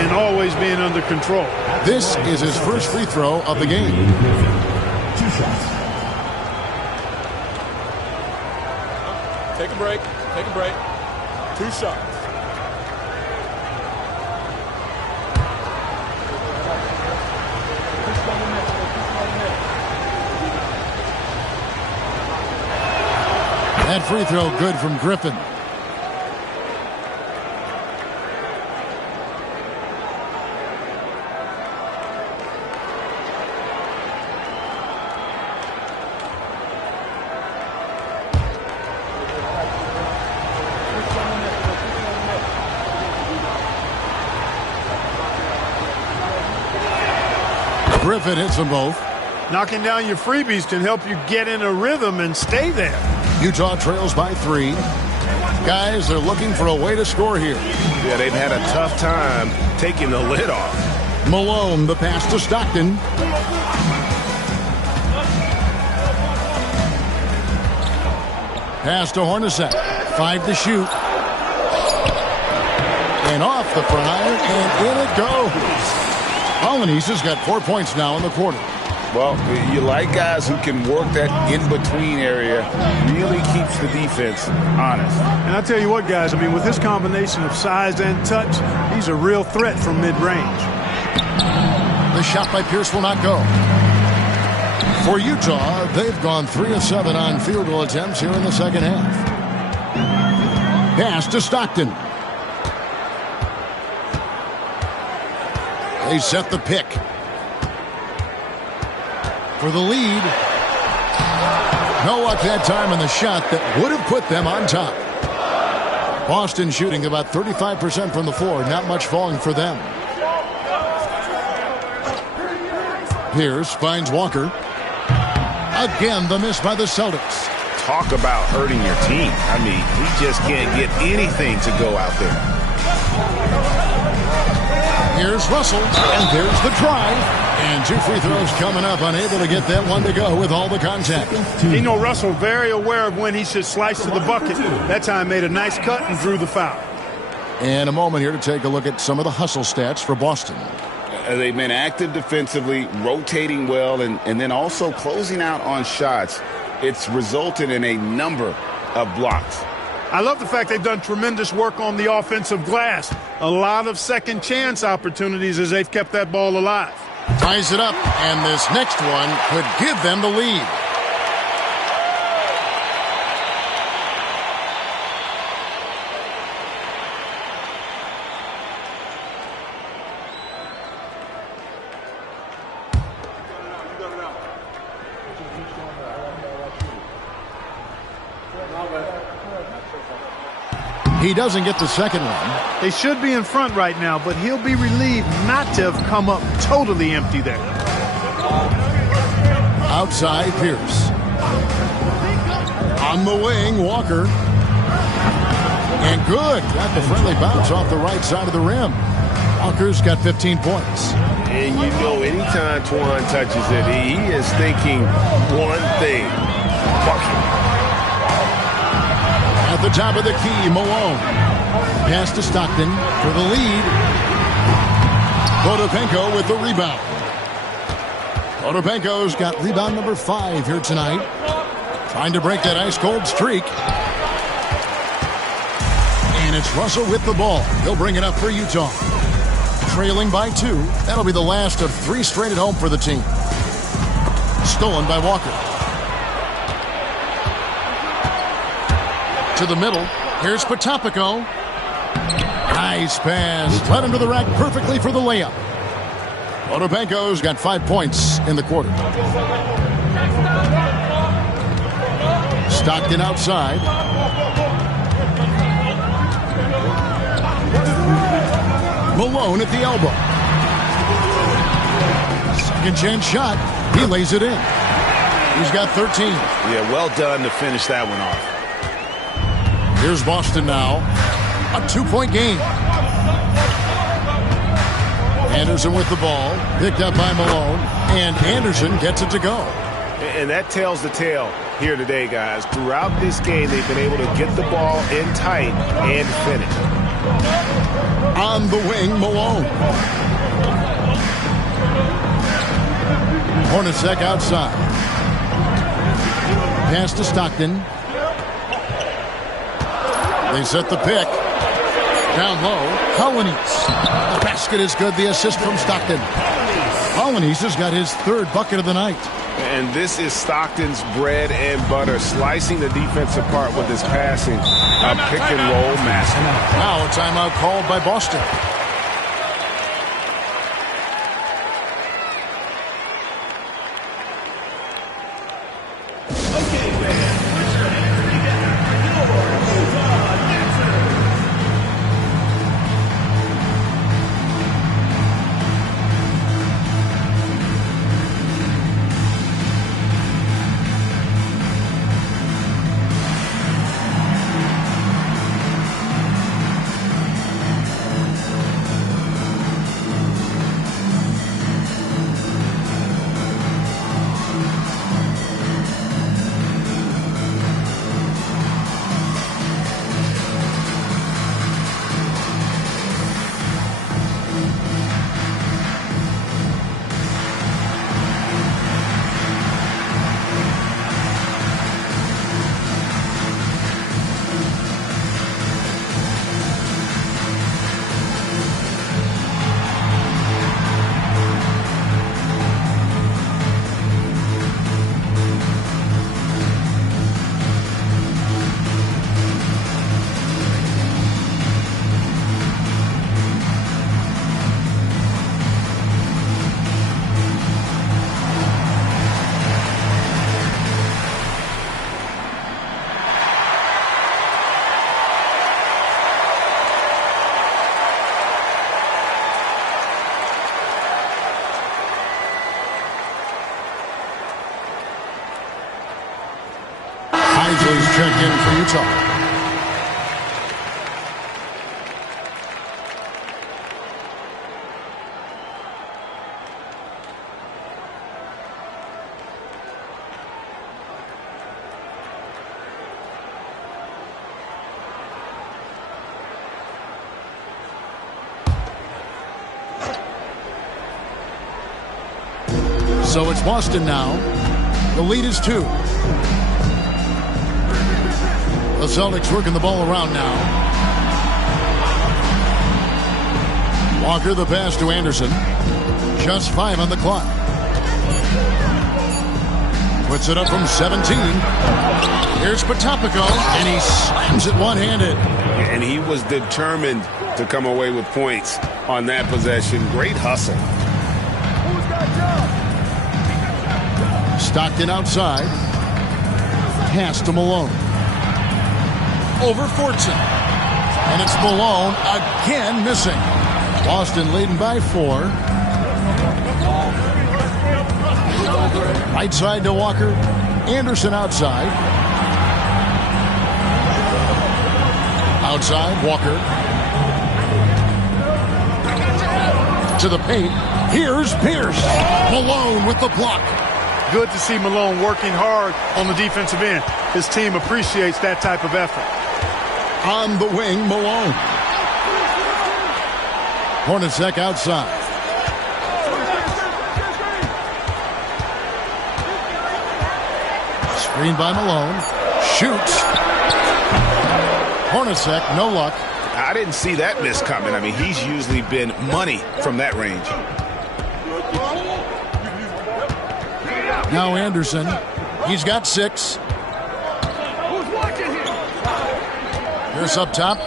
and always being under control. This is his first free throw of the game. 2 shots. Take a break. Take a break. 2 shots. That free throw good from Griffin. Griffin hits them both. Knocking down your freebies can help you get in a rhythm and stay there. Utah trails by 3. Guys, they're looking for a way to score here. Yeah, they've had a tough time taking the lid off. Malone, the pass to Stockton. Pass to Hornacek. 5 to shoot. And off the front iron, and in it goes. Colonies has got 4 points now in the quarter. Well, you like guys who can work that in-between area, really keeps the defense honest. And I tell you what, guys, I mean, with his combination of size and touch, he's a real threat from mid-range. The shot by Pierce will not go. For Utah, they've gone 3 of 7 on field goal attempts here in the second half. Pass to Stockton. They set the pick. For the lead. No luck that time in the shot that would have put them on top. Boston shooting about 35% from the floor. Not much falling for them. Pierce finds Walker. Again, the miss by the Celtics. Talk about hurting your team. I mean, he just can't get anything to go out there. Here's Russell, and there's the drive. And 2 free throws coming up, unable to get that one to go with all the contact. You know, Russell very aware of when he should slice to the bucket. That time made a nice cut and drew the foul. And a moment here to take a look at some of the hustle stats for Boston. They've been active defensively, rotating well, and then also closing out on shots. It's resulted in a number of blocks. I love the fact they've done tremendous work on the offensive glass. A lot of second chance opportunities as they've kept that ball alive. Ties it up, and this next one could give them the lead. He doesn't get the second one. They should be in front right now, but he'll be relieved not to have come up totally empty there. Outside, Pierce. On the wing, Walker. And good. Got the friendly bounce off the right side of the rim. Walker's got 15 points. And you know, anytime Twan touches it, he is thinking one thing: bucket. At the top of the key, Malone. Pass to Stockton for the lead. Potapenko with the rebound. Potapenko's got rebound number 5 here tonight. Trying to break that ice-cold streak. And it's Russell with the ball. He'll bring it up for Utah. Trailing by 2. That'll be the last of 3 straight at home for the team. Stolen by Walker. To the middle. Here's Potapenko. Nice pass. Led him to the rack perfectly for the layup. Potapenko's got 5 points in the quarter. Stockton outside. Malone at the elbow. Second chance shot. He lays it in. He's got 13. Yeah, well done to finish that one off. Here's Boston now. A 2-point game. Anderson with the ball. Picked up by Malone. And Anderson gets it to go. And that tells the tale here today, guys. Throughout this game, they've been able to get the ball in tight and finish. On the wing, Malone. Hornacek outside. Pass to Stockton. They set the pick. Down low, Colonies. The basket is good. The assist from Stockton. Colonies has got his 3rd bucket of the night. And this is Stockton's bread and butter, slicing the defense apart with his passing. A pick-and-roll master. Now a timeout called by Boston. in for Utah. So it's Boston now. The lead is 2. The Celtics working the ball around now. Walker the pass to Anderson. Just 5 on the clock. Puts it up from 17. Here's Potapico, and he slams it one-handed. And he was determined to come away with points on that possession. Great hustle. Stockton outside. Pass to Malone. Over Fortson. And it's Malone again missing. Boston leading by 4. Right side to Walker. Anderson outside. Outside, Walker. To the paint. Here's Pierce. Malone with the block. Good to see Malone working hard on the defensive end. His team appreciates that type of effort. On the wing, Malone. Hornacek outside. Screen by Malone. Shoots. Hornacek, no luck. I didn't see that miss coming. I mean, he's usually been money from that range. Now Anderson. He's got 6. Pierce up top.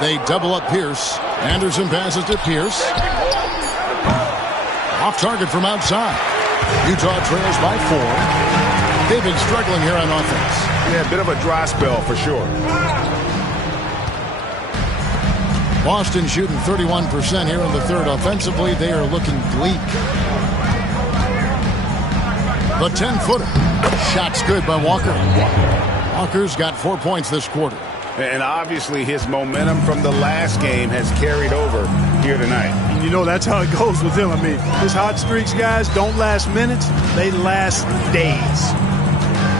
They double up Pierce. Anderson passes to Pierce. Off target from outside. Utah trails by 4. They've been struggling here on offense. Yeah, a bit of a dry spell for sure. Boston shooting 31% here in the third. Offensively, they are looking bleak. The 10-footer. Shot's good by Walker. Walker's got 4 points this quarter. And obviously his momentum from the last game has carried over here tonight. And you know that's how it goes with him. I mean, his hot streaks, guys, don't last minutes. They last days.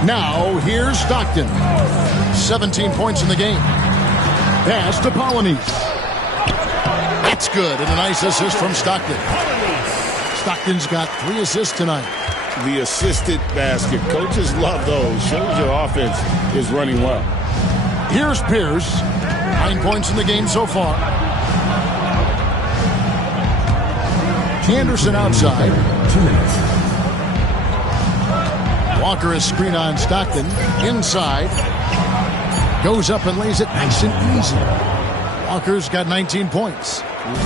Now, here's Stockton. 17 points in the game. Pass to Polynice. That's good, and a nice assist from Stockton. Stockton's got 3 assists tonight. The assisted basket. Coaches love those. Shows your offense is running well. Here's Pierce. 9 points in the game so far. Anderson outside. 2 minutes. Walker is screen on Stockton. Inside. Goes up and lays it nice and easy. Walker's got 19 points.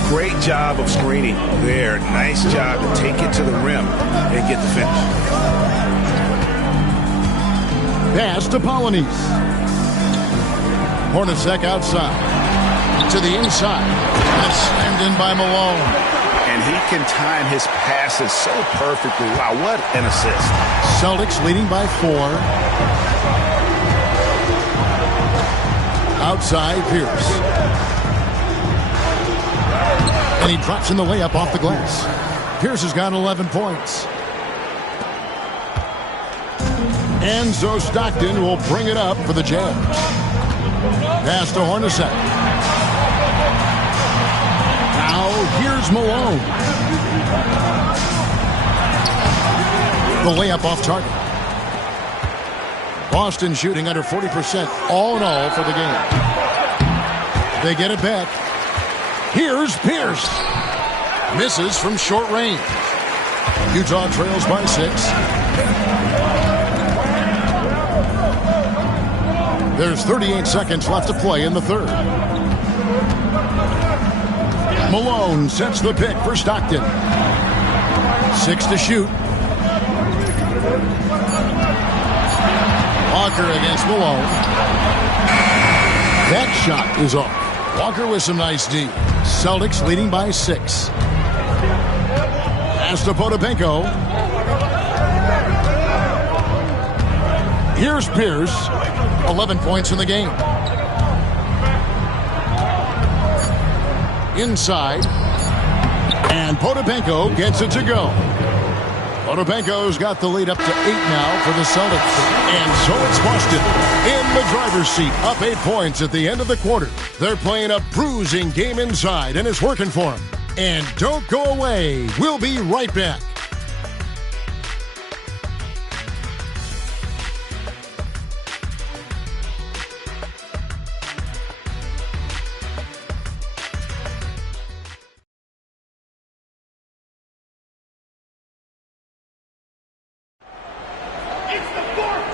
Great job of screening there. Nice job to take it to the rim and get the finish. Pass to Polynice. Hornacek outside. To the inside. And it's slammed in by Malone. And he can time his passes so perfectly. Wow, what an assist. Celtics leading by 4. Outside, Pierce. And he drops in the layup off the glass. Pierce has got 11 points. Enzo Stockton will bring it up for the Jazz. Pass to Hornacek. Now here's Malone. The layup off target. Boston shooting under 40% all in all for the game. They get it back. Here's Pierce. Misses from short range. Utah trails by 6. There's 38 seconds left to play in the third. Malone sets the pick for Stockton. 6 to shoot. Walker against Malone. That shot is off. Walker with some nice D. Celtics leading by 6. Pass to Potapenko. Here's Pierce, 11 points in the game. Inside, and Potapenko gets it to go. Potapenko's got the lead up to 8 now for the Celtics. And so it's Boston in the driver's seat, up 8 points at the end of the quarter. They're playing a bruising game inside, and it's working for them. And don't go away. We'll be right back.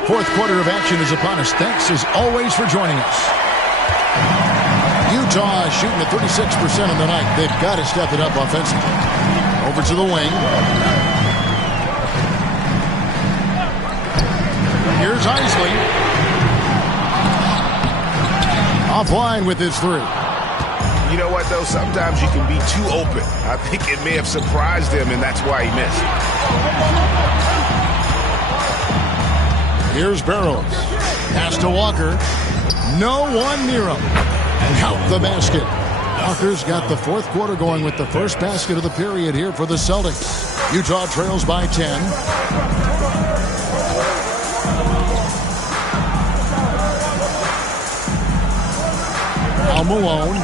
Fourth quarter of action is upon us. Thanks, as always, for joining us. Utah is shooting at 36% on the night. They've got to step it up offensively. Over to the wing. Here's Isley. Offline with his three. You know what, though? Sometimes you can be too open. I think it may have surprised him, and that's why he missed. Here's Barrows. Pass to Walker. No one near him. Count the basket. Walker's got the fourth quarter going with the first basket of the period here for the Celtics. Utah trails by 10. Al Malone.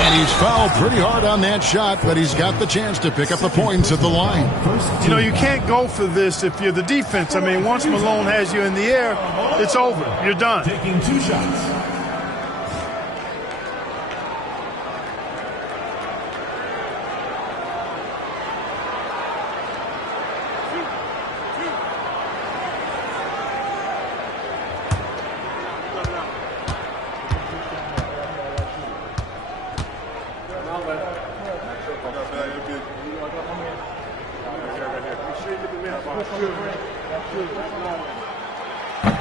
And he's fouled pretty hard on that shot, but he's got the chance to pick up the points at the line. You know, you can't go for this if you're the defense. I mean, once Malone has you in the air, it's over. You're done. Taking 2 shots.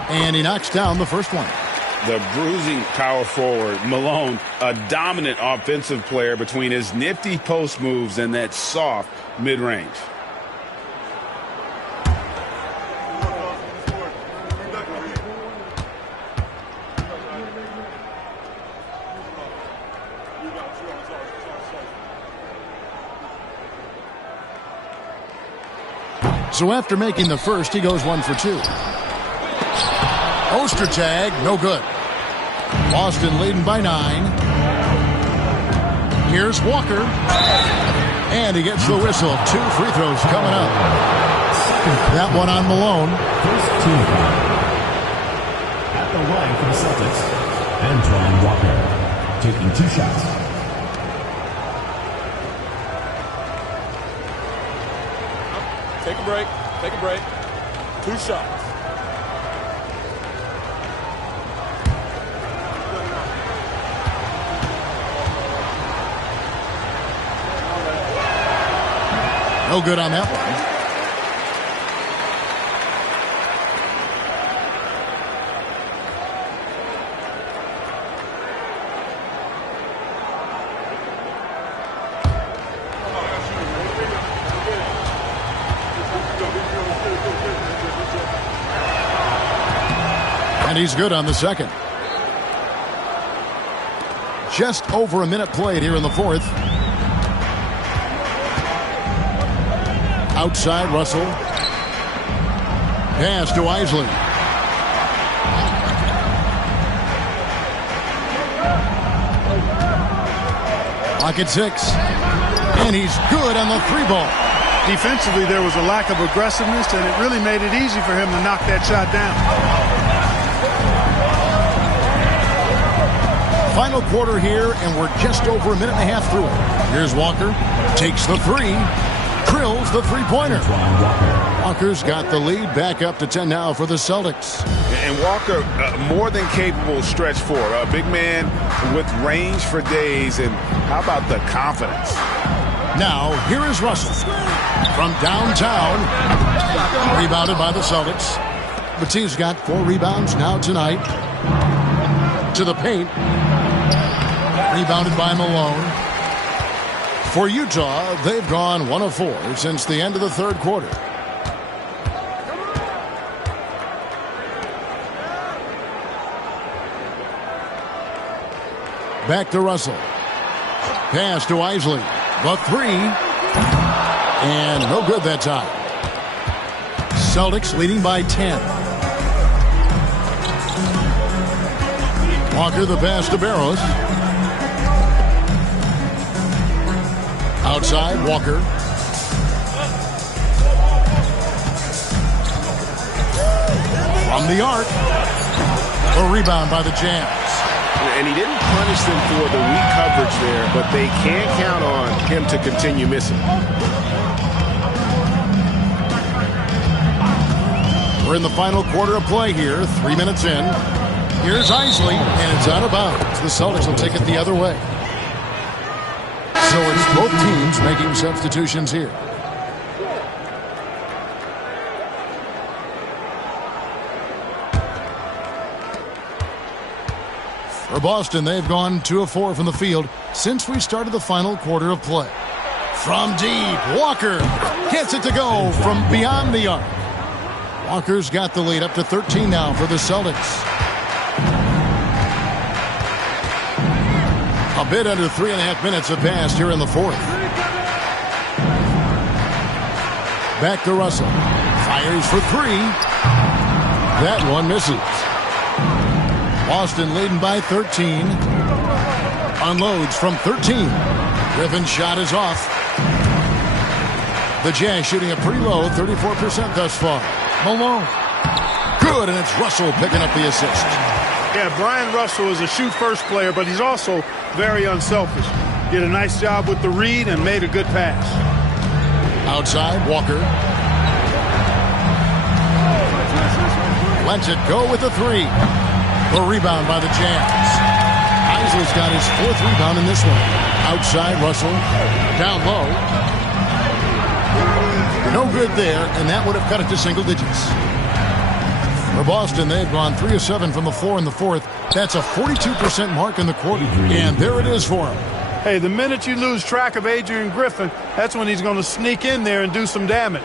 And he knocks down the first one. The bruising power forward, Malone, a dominant offensive player between his nifty post moves and that soft mid-range. So after making the first, he goes 1 for 2. Ostertag, no good. Boston leading by 9. Here's Walker. And he gets the whistle. 2 free throws coming up. That one on Malone. First team foul. At the line for the Celtics, Antoine Walker, taking 2 shots. Take a break. Take a break. 2 shots. No good on that one. And he's good on the second. Just over a minute played here in the fourth. Outside, Russell. Pass to Isley. Clock at 6. And he's good on the 3-ball. Defensively, there was a lack of aggressiveness, and it really made it easy for him to knock that shot down. Final quarter here, and we're just over a minute and a half through it. Here's Walker. Takes the 3. Drills the 3-pointer. Walker's got the lead back up to 10 now for the Celtics. And Walker, more than capable stretch four. A big man with range for days. And how about the confidence? Now, here is Russell from downtown. Rebounded by the Celtics. Matisse got 4 rebounds now tonight. To the paint. Rebounded by Malone. For Utah, they've gone 1 of 4 since the end of the third quarter. Back to Russell. Pass to Isley. The 3. And no good that time. Celtics leading by 10. Walker the pass to Barros. Outside, Walker. From the arc. A rebound by the Jazz. And he didn't punish them for the weak coverage there, but they can't count on him to continue missing. We're in the final quarter of play here, 3 minutes in. Here's Isley, and it's out of bounds. The Celtics will take it the other way. So it's both teams making substitutions here. For Boston, they've gone 2 of 4 from the field since we started the final quarter of play. From deep, Walker gets it to go from beyond the arc. Walker's got the lead up to 13 now for the Celtics. A bit under 3.5 minutes have passed here in the fourth. Back to Russell. Fires for 3. That one misses. Boston leading by 13. Unloads from 13. Griffin's shot is off. The Jazz shooting a pretty low 34% thus far. Malone. Good, and it's Russell picking up the assist. Yeah, Brian Russell is a shoot-first player, but he's also very unselfish. Did a nice job with the read and made a good pass. Outside, Walker. Lets it go with the 3. The rebound by the Jazz. Isley's got his 4th rebound in this one. Outside, Russell. Down low. No good there, and that would have cut it to single digits. For Boston, they've gone 3 of 7 from the floor in the fourth. That's a 42% mark in the quarter, and there it is for him. Hey, the minute you lose track of Adrian Griffin, that's when he's going to sneak in there and do some damage.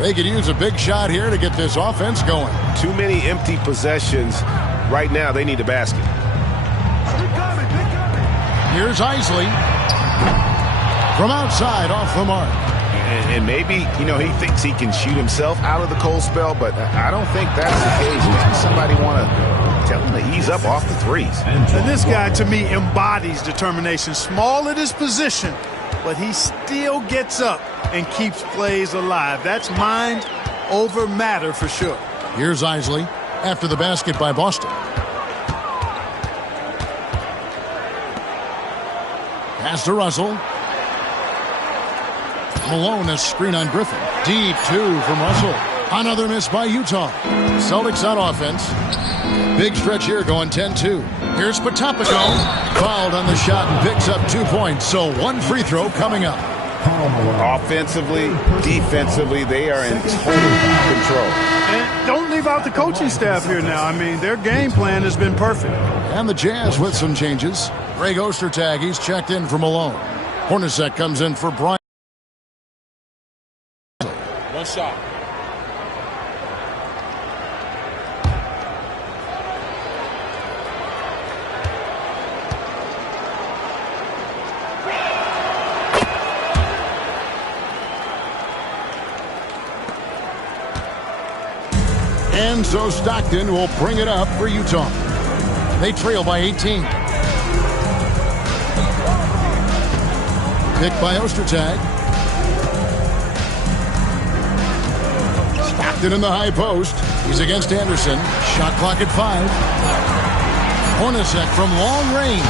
They could use a big shot here to get this offense going. Too many empty possessions. Right now, they need a basket. Here's Isley. From outside, off the mark. And maybe, he thinks he can shoot himself out of the cold spell, but I don't think that's the case. Maybe somebody want to tell him to ease up off the threes. And this guy, to me, embodies determination. Small at his position, but he still gets up and keeps plays alive. That's mind over matter for sure. Here's Isley after the basket by Boston. Pass to Russell. Malone, a screen on Griffin. Deep 2 from Russell. Another miss by Utah. Celtics on offense. Big stretch here going 10-2. Here's Potapico. Fouled on the shot and picks up 2 points. So 1 free throw coming up. Offensively, defensively, they are in total control. And don't leave out the coaching staff here now. I mean, their game plan has been perfect. And the Jazz with some changes. Greg Ostertag, he's checked in for Malone. Hornacek comes in for Bryant. One shot. And so Stockton will bring it up for Utah. They trail by 18. Picked by Ostertag. Stockton in the high post. He's against Anderson. Shot clock at 5. Hornacek from long range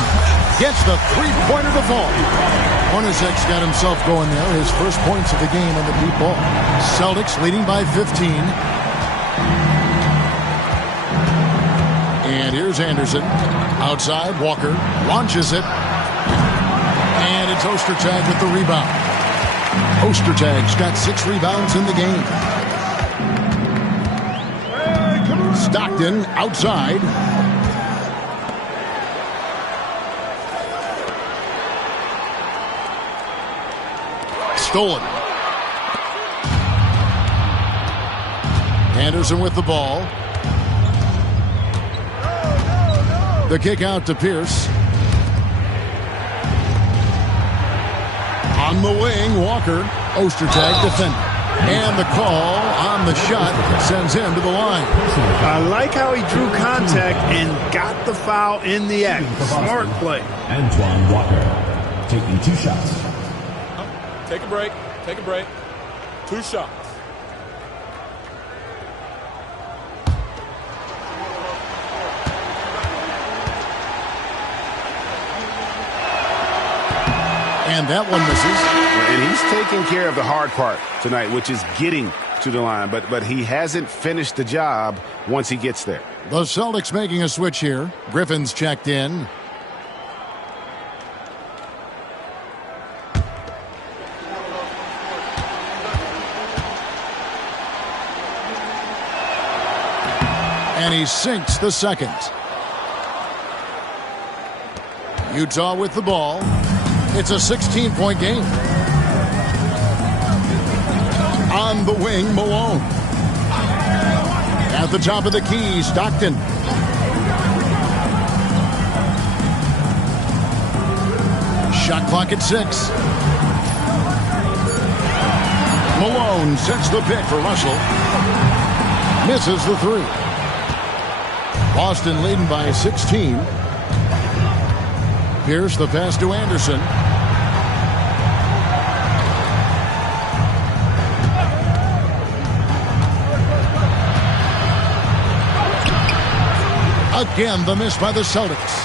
gets the 3-pointer to fall. Hornacek's got himself going there. His first points of the game on the deep ball. Celtics leading by 15. And here's Anderson. Outside, Walker launches it. And it's Ostertag with the rebound. Ostertag's got 6 rebounds in the game. Stockton outside. stolen. Anderson with the ball. The kick out to Pierce. On the wing, Walker. Ostertag defender. And the call on the shot sends him to the line. I like how he drew contact and got the foul in the act. Smart play. Antoine Walker taking 2 shots. Take a break. Take a break. 2 shots. And that one misses. And he's taking care of the hard part tonight, which is getting to the line. But he hasn't finished the job once he gets there. The Celtics making a switch here. Griffin's checked in. And he sinks the second. Utah with the ball. It's a 16-point game. On the wing, Malone. At the top of the key, Stockton. Shot clock at 6. Malone sets the pick for Russell. Misses the 3. Boston leading by 16. Pierce the pass to Anderson. Again, the miss by the Celtics.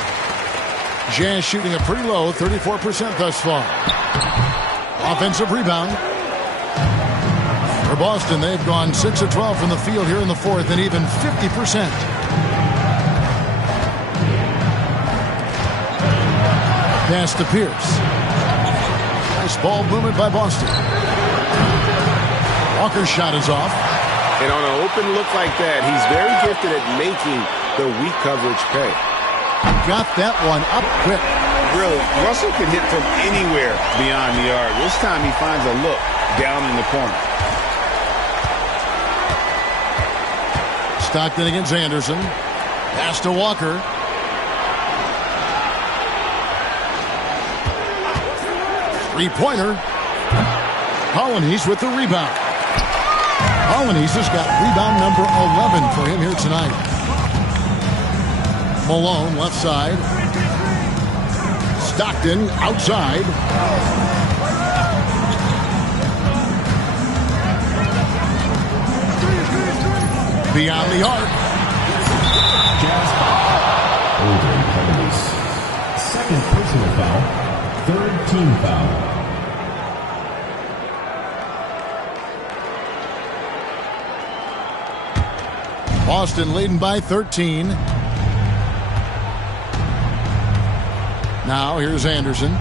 Jazz shooting a pretty low, 34% thus far. Offensive rebound. For Boston, they've gone 6 of 12 from the field here in the fourth and even 50%. Pass to Pierce. Nice ball movement by Boston. Walker's shot is off. And on an open look like that, he's very gifted at making the weak coverage pay. Got that one up quick. Really, Russell can hit from anywhere beyond the arc. This time he finds a look down in the corner. Stockton against Anderson. Pass to Walker. Three-pointer. Hollanese with the rebound. Hollanese has got rebound number 11 for him here tonight. Malone left side. Stockton outside. Beyond the arc. Jazz foul. Over Hollanese. Second personal foul. Third team foul. Boston leading by 13. Now here's Anderson.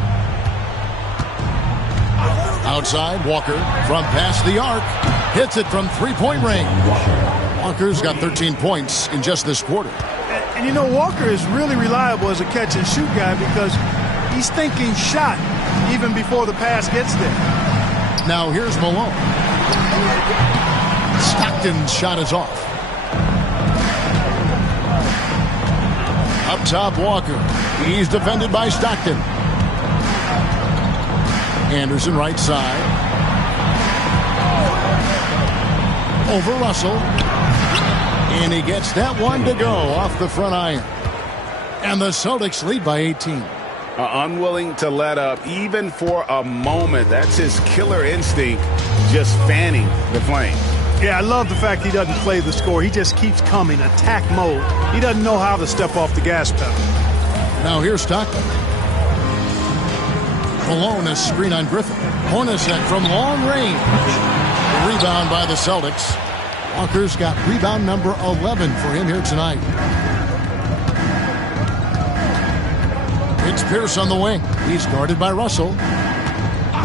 Outside, Walker from past the arc. Hits it from three-point range. Walker's got 13 points in just this quarter. And you know, Walker is really reliable as a catch-and-shoot guy because he's thinking shot even before the pass gets there. Now here's Malone. Stockton's shot is off. Up top, Walker. He's defended by Stockton. Anderson right side. Over Russell. And he gets that one to go off the front iron. And the Celtics lead by 18. Unwilling to let up even for a moment. That's his killer instinct, just fanning the flame. Yeah, I love the fact he doesn't play the score. He just keeps coming, attack mode. He doesn't know how to step off the gas pedal. Now here's Stockton. Malone a screen on Griffin. Hornacek from long range. Rebound by the Celtics. Walker's got rebound number 11 for him here tonight. It's Pierce on the wing. He's guarded by Russell.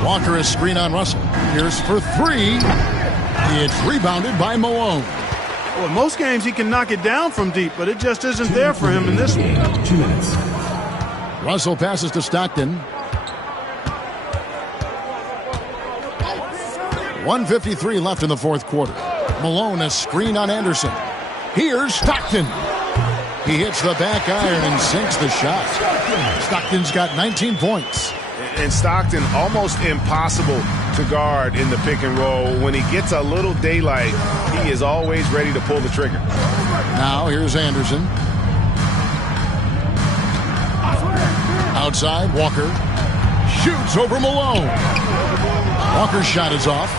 Walker is screen on Russell. Pierce for 3. It's rebounded by Malone. Well, in most games he can knock it down from deep, but it just isn't there for him in this one. 2 minutes. Russell passes to Stockton. 1:53 left in the fourth quarter. Malone a screen on Anderson. Here's Stockton. He hits the back iron and sinks the shot. Stockton's got 19 points. And Stockton almost impossible to guard in the pick and roll. When he gets a little daylight, he is always ready to pull the trigger. Now here's Anderson. Outside, Walker shoots over Malone. Walker's shot is off.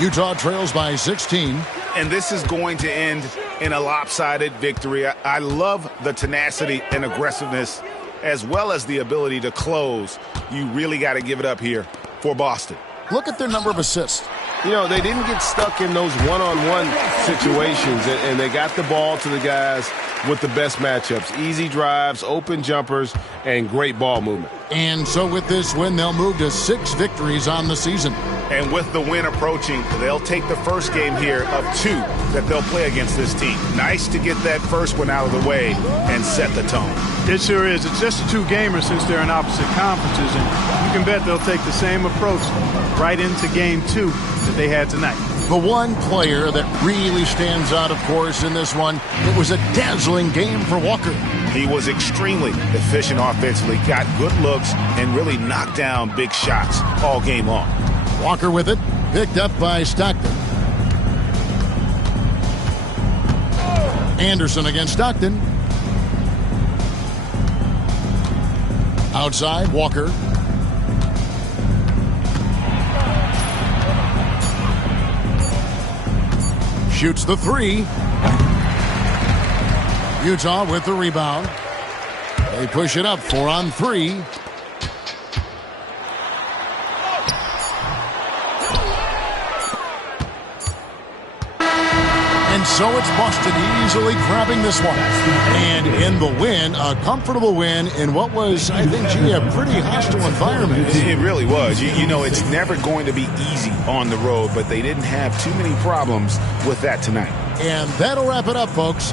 Utah trails by 16. And this is going to end in a lopsided victory. I love the tenacity and aggressiveness as well as the ability to close. You really got to give it up here for Boston. Look at their number of assists. You know, they didn't get stuck in those one-on-one situations, and they got the ball to the guys with the best matchups. Easy drives, open jumpers, and great ball movement. And so with this win, they'll move to 6 victories on the season. And with the win approaching, they'll take the first game here of 2 that they'll play against this team. Nice to get that first one out of the way and set the tone. It sure is. It's just a 2-gamer since they're in opposite conferences, and you can bet they'll take the same approach right into game 2 that they had tonight. The one player that really stands out, of course, in this one, it was a dazzling game for Walker. He was extremely efficient offensively, got good looks, and really knocked down big shots all game long. Walker with it, picked up by Stockton. Anderson against Stockton. Outside, Walker. Shoots the 3. Utah with the rebound. They push it up 4 on 3. And so it's Boston easily grabbing this one. And in the win, a comfortable win in what was, I think, a pretty hostile environment. It really was. You know, it's never going to be easy on the road, but they didn't have too many problems with that tonight. And that'll wrap it up, folks.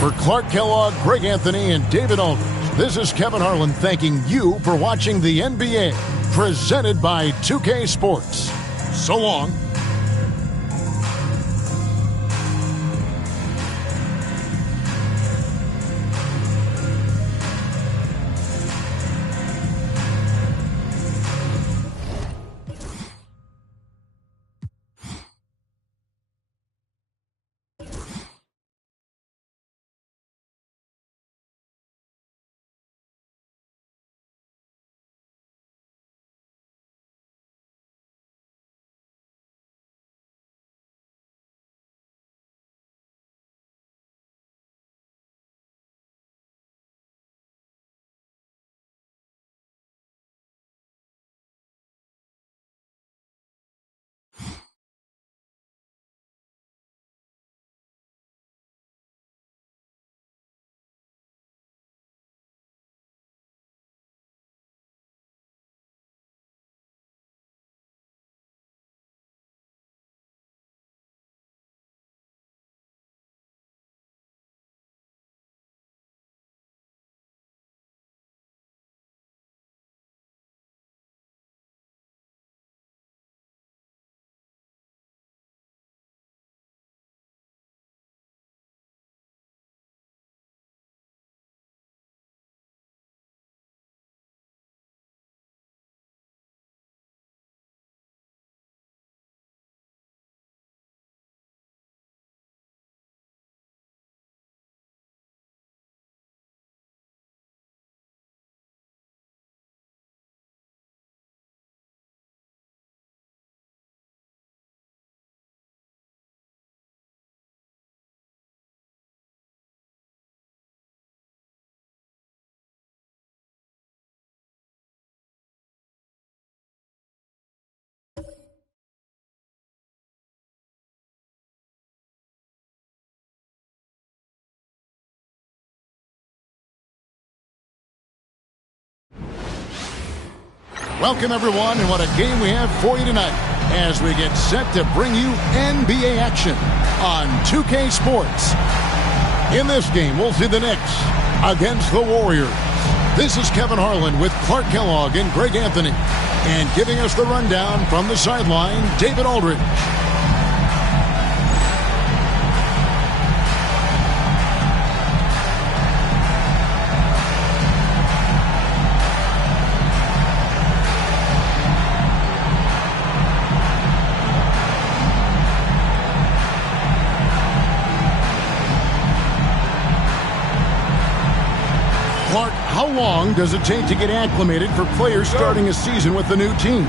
For Clark Kellogg, Greg Anthony, and David Aldridge, this is Kevin Harlan thanking you for watching the NBA, presented by 2K Sports. So long. Welcome, everyone, and what a game we have for you tonight as we get set to bring you NBA action on 2K Sports. In this game, we'll see the Knicks against the Warriors. This is Kevin Harlan with Clark Kellogg and Greg Anthony. And giving us the rundown from the sideline, David Aldridge. Clark, how long does it take to get acclimated for players starting a season with the new team?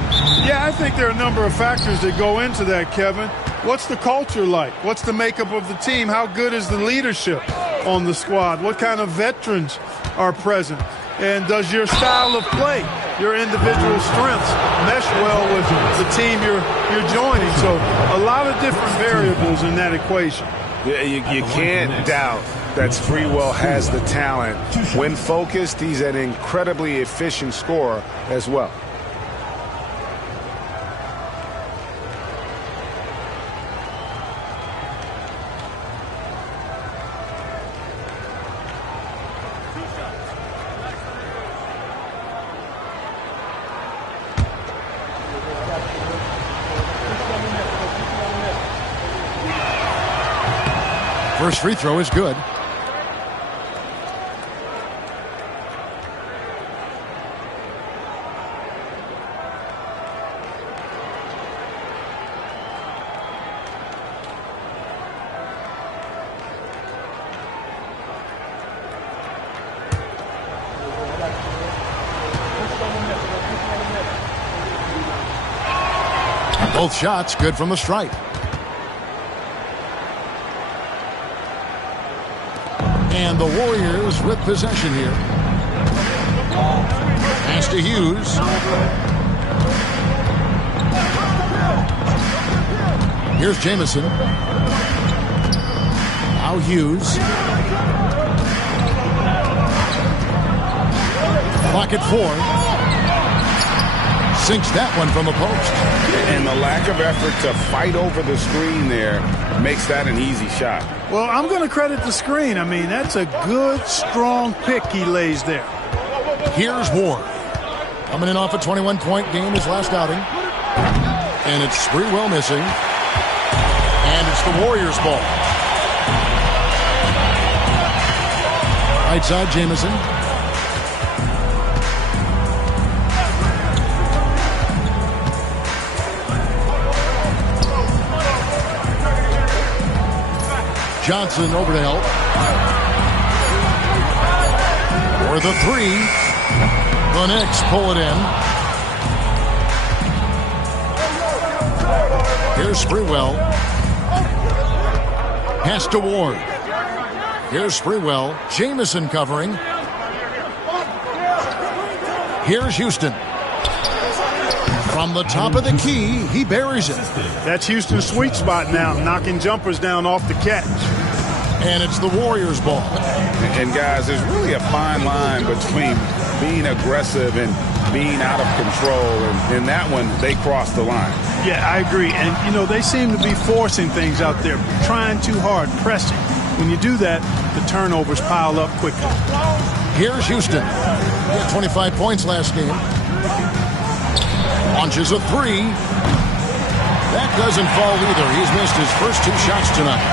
Yeah, I think there are a number of factors that go into that, Kevin. What's the culture like? What's the makeup of the team? How good is the leadership on the squad? What kind of veterans are present? And does your style of play, your individual strengths, mesh well with the team you're joining? So a lot of different variables in that equation. Yeah, you can't doubt that Sprewell has the talent. When focused, he's an incredibly efficient scorer as well. First free throw is good. Both shots good from the stripe. And the Warriors with possession here. Pass to Hughes. Here's Jamison. Now Hughes. Pocket four. Sinks that one from the post. And the lack of effort to fight over the screen there makes that an easy shot. Well, I'm going to credit the screen. I mean, that's a good, strong pick he lays there. Here's Ward. Coming in off a 21-point game his last outing. And it's Sprewell missing. And it's the Warriors' ball. Right side, Jamison. Johnson over to help. For the three. The Knicks pull it in. Here's Sprewell. Pass to Ward. Here's Sprewell. Jamison covering. Here's Houston. From the top of the key, he buries it. That's Houston's sweet spot now, knocking jumpers down off the catch. And it's the Warriors' ball. And guys, there's really a fine line between being aggressive and being out of control. And in that one, they crossed the line. Yeah, I agree. And, you know, they seem to be forcing things out there, trying too hard, pressing. When you do that, the turnovers pile up quickly. Here's Houston. He had 25 points last game. Launches a three. That doesn't fall either. He's missed his first two shots tonight.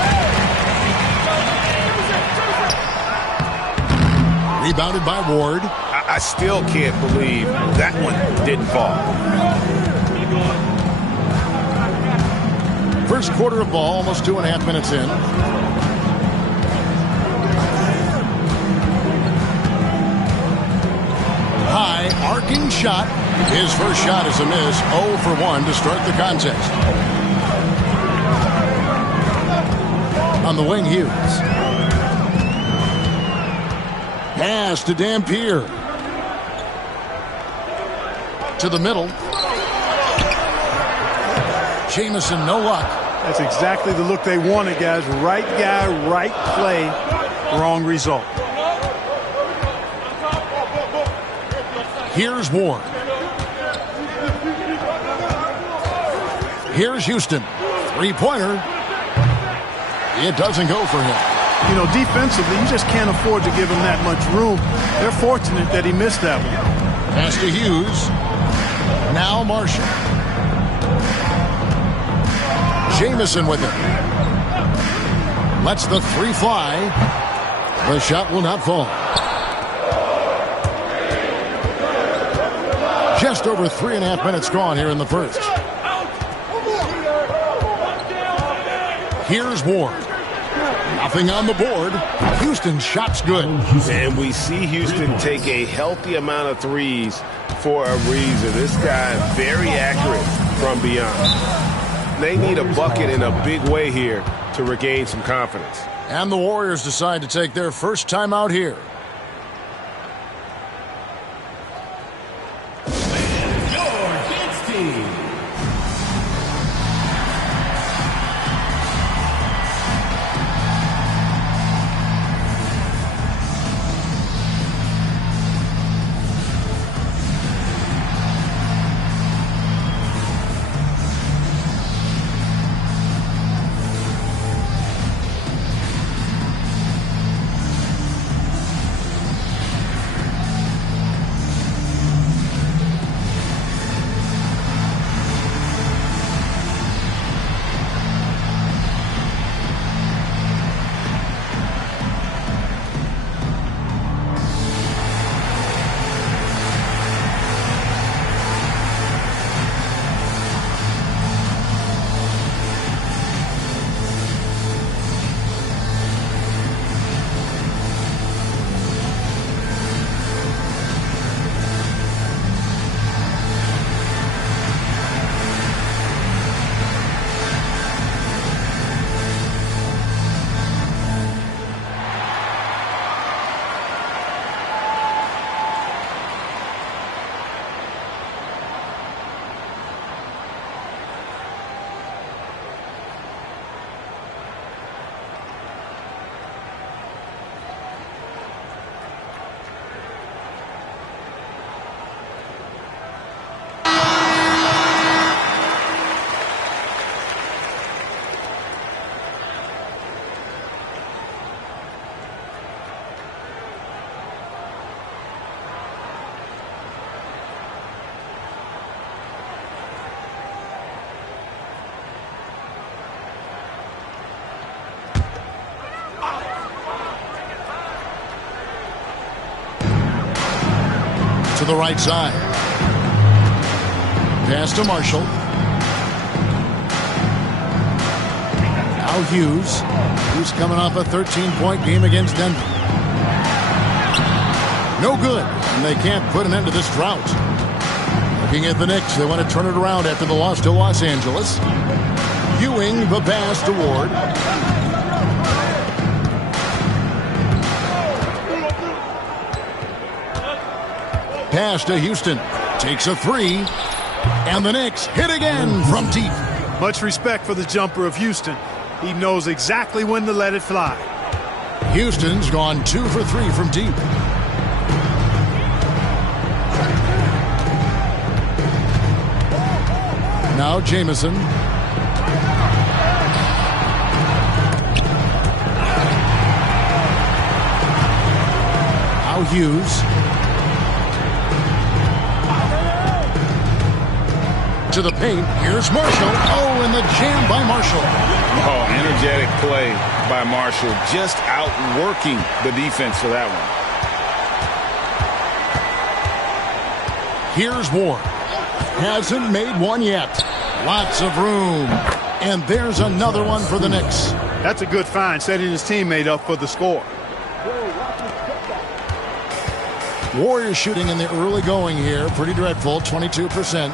Rebounded by Ward. I still can't believe that one didn't fall. First quarter of ball, almost 2.5 minutes in. High, arcing shot. His first shot is a miss. 0 for 1 to start the contest. On the wing, Hughes. Pass to Dampier. To the middle. Jamison, no luck. That's exactly the look they wanted, guys. Right guy, right play, wrong result. Here's Ward. Here's Houston. Three-pointer. It doesn't go for him. You know, defensively, you just can't afford to give him that much room. They're fortunate that he missed that one. Pass to Hughes. Now Marshall. Jamison with it. Lets the three fly. The shot will not fall. Just over 3.5 minutes gone here in the first. Here's Ward. Nothing on the board. Houston's shot's good. And we see Houston take a healthy amount of threes for a reason. This guy very accurate from beyond. They need a bucket in a big way here to regain some confidence. And the Warriors decide to take their first time out here. To the right side. Pass to Marshall. Now Hughes. Hughes coming off a 13-point game against Denver. No good. And they can't put an end to this drought. Looking at the Knicks, they want to turn it around after the loss to Los Angeles. Ewing, the pass to Ward. Pass to Houston. Takes a three. And the Knicks hit again from deep. Much respect for the jumper of Houston. He knows exactly when to let it fly. Houston's gone 2 for 3 from deep. Now Jamison. Now Hughes. To the paint. Here's Marshall. Oh, and the jam by Marshall. Oh, energetic play by Marshall. Just outworking the defense for that one. Here's Ward. Hasn't made one yet. Lots of room. And there's another one for the Knicks. That's a good find, setting his teammate up for the score. Warriors shooting in the early going here. Pretty dreadful, 22%.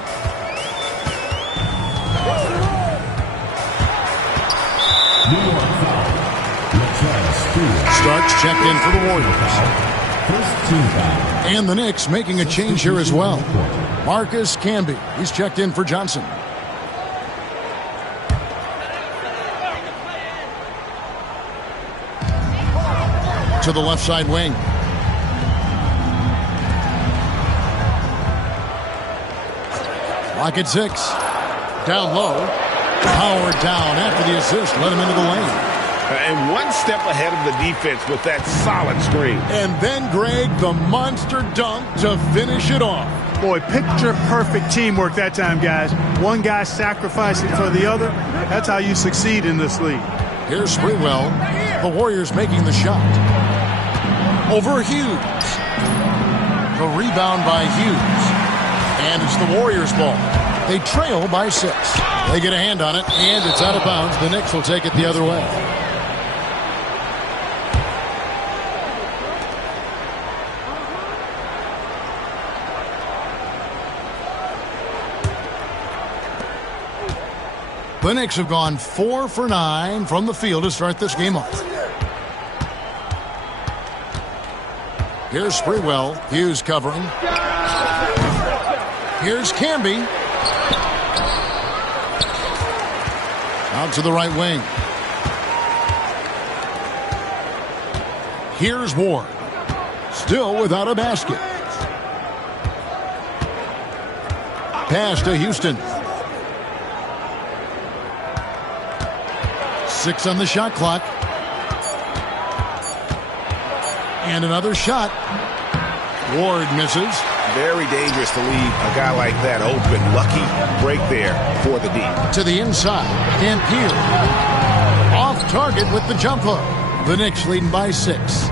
Starks checked in for the Warriors. And the Knicks making a change here as well. Marcus Camby, he's checked in for Johnson. To the left side wing. Lock at 6. Down low. Powered down after the assist. Let him into the lane. And one step ahead of the defense with that solid screen. And then, Greg, the monster dunk to finish it off. Boy, picture-perfect teamwork that time, guys. One guy sacrificing for the other. That's how you succeed in this league. Here's Sprewell. The Warriors making the shot. Over Hughes. The rebound by Hughes. And it's the Warriors' ball. They trail by 6. They get a hand on it, and it's out of bounds. The Knicks will take it the other way. The Knicks have gone 4 for 9 from the field to start this game off. Here's Sprewell. Hughes covering. Here's Camby. Out to the right wing. Here's Ward. Still without a basket. Pass to Houston. 6 on the shot clock. And another shot. Ward misses. Very dangerous to leave a guy like that open. Lucky break there for the D. To the inside. Dampier. Off target with the jump hook. The Knicks leading by 6.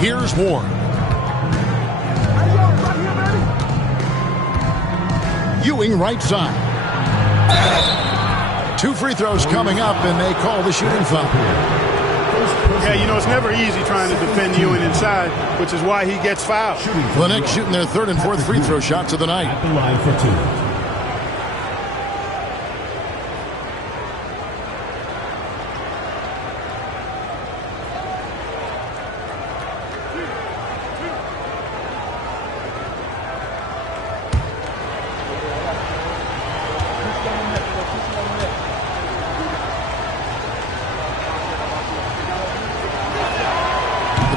Here's Ward. Ewing right side. 2 free throws coming up, and they call the shooting foul. Yeah, you know, it's never easy trying to defend Ewing inside, which is why he gets fouled. The Knicks shooting their 3rd and 4th free throw shots of the night. At the line for 2.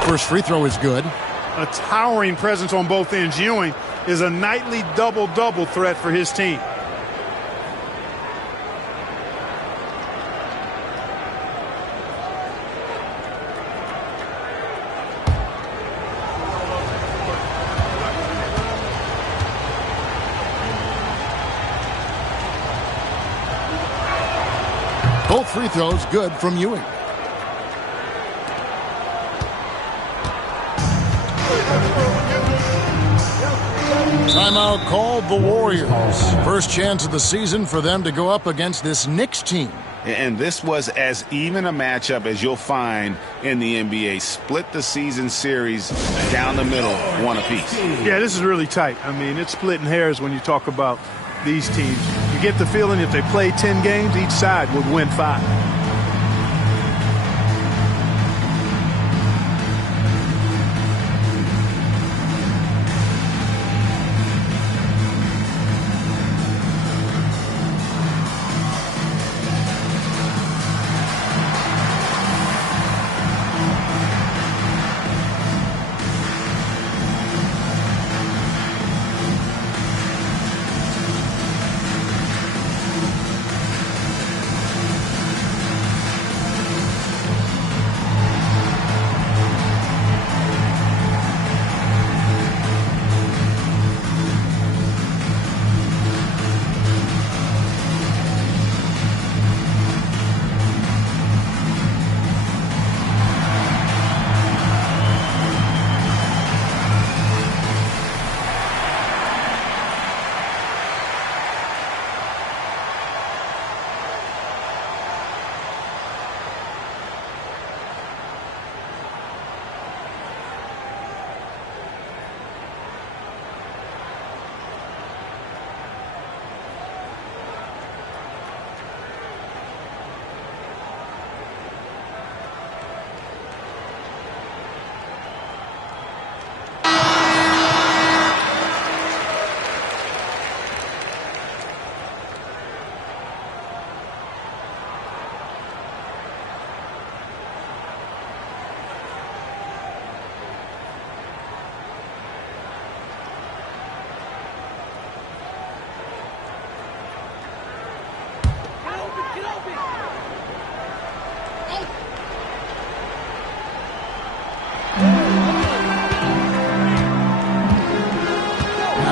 First free throw is good. A towering presence on both ends. Ewing is a nightly double-double threat for his team. Both free throws good from Ewing. Timeout called the Warriors. First chance of the season for them to go up against this Knicks team. And this was as even a matchup as you'll find in the NBA. Split the season series down the middle, 1 apiece. Yeah, this is really tight. I mean, it's splitting hairs when you talk about these teams. You get the feeling if they play 10 games, each side would win 5.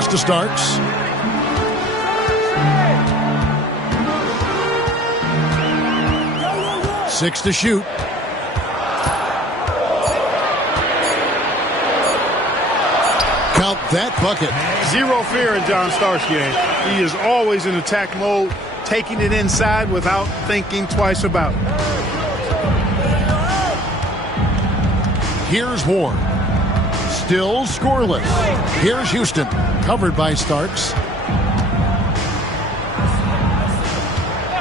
pass to Starks. Six to shoot. Count that bucket. Zero fear in John Starks' game. He is always in attack mode, taking it inside without thinking twice about it. Here's Ward. Still scoreless. Here's Houston. Covered by Starks.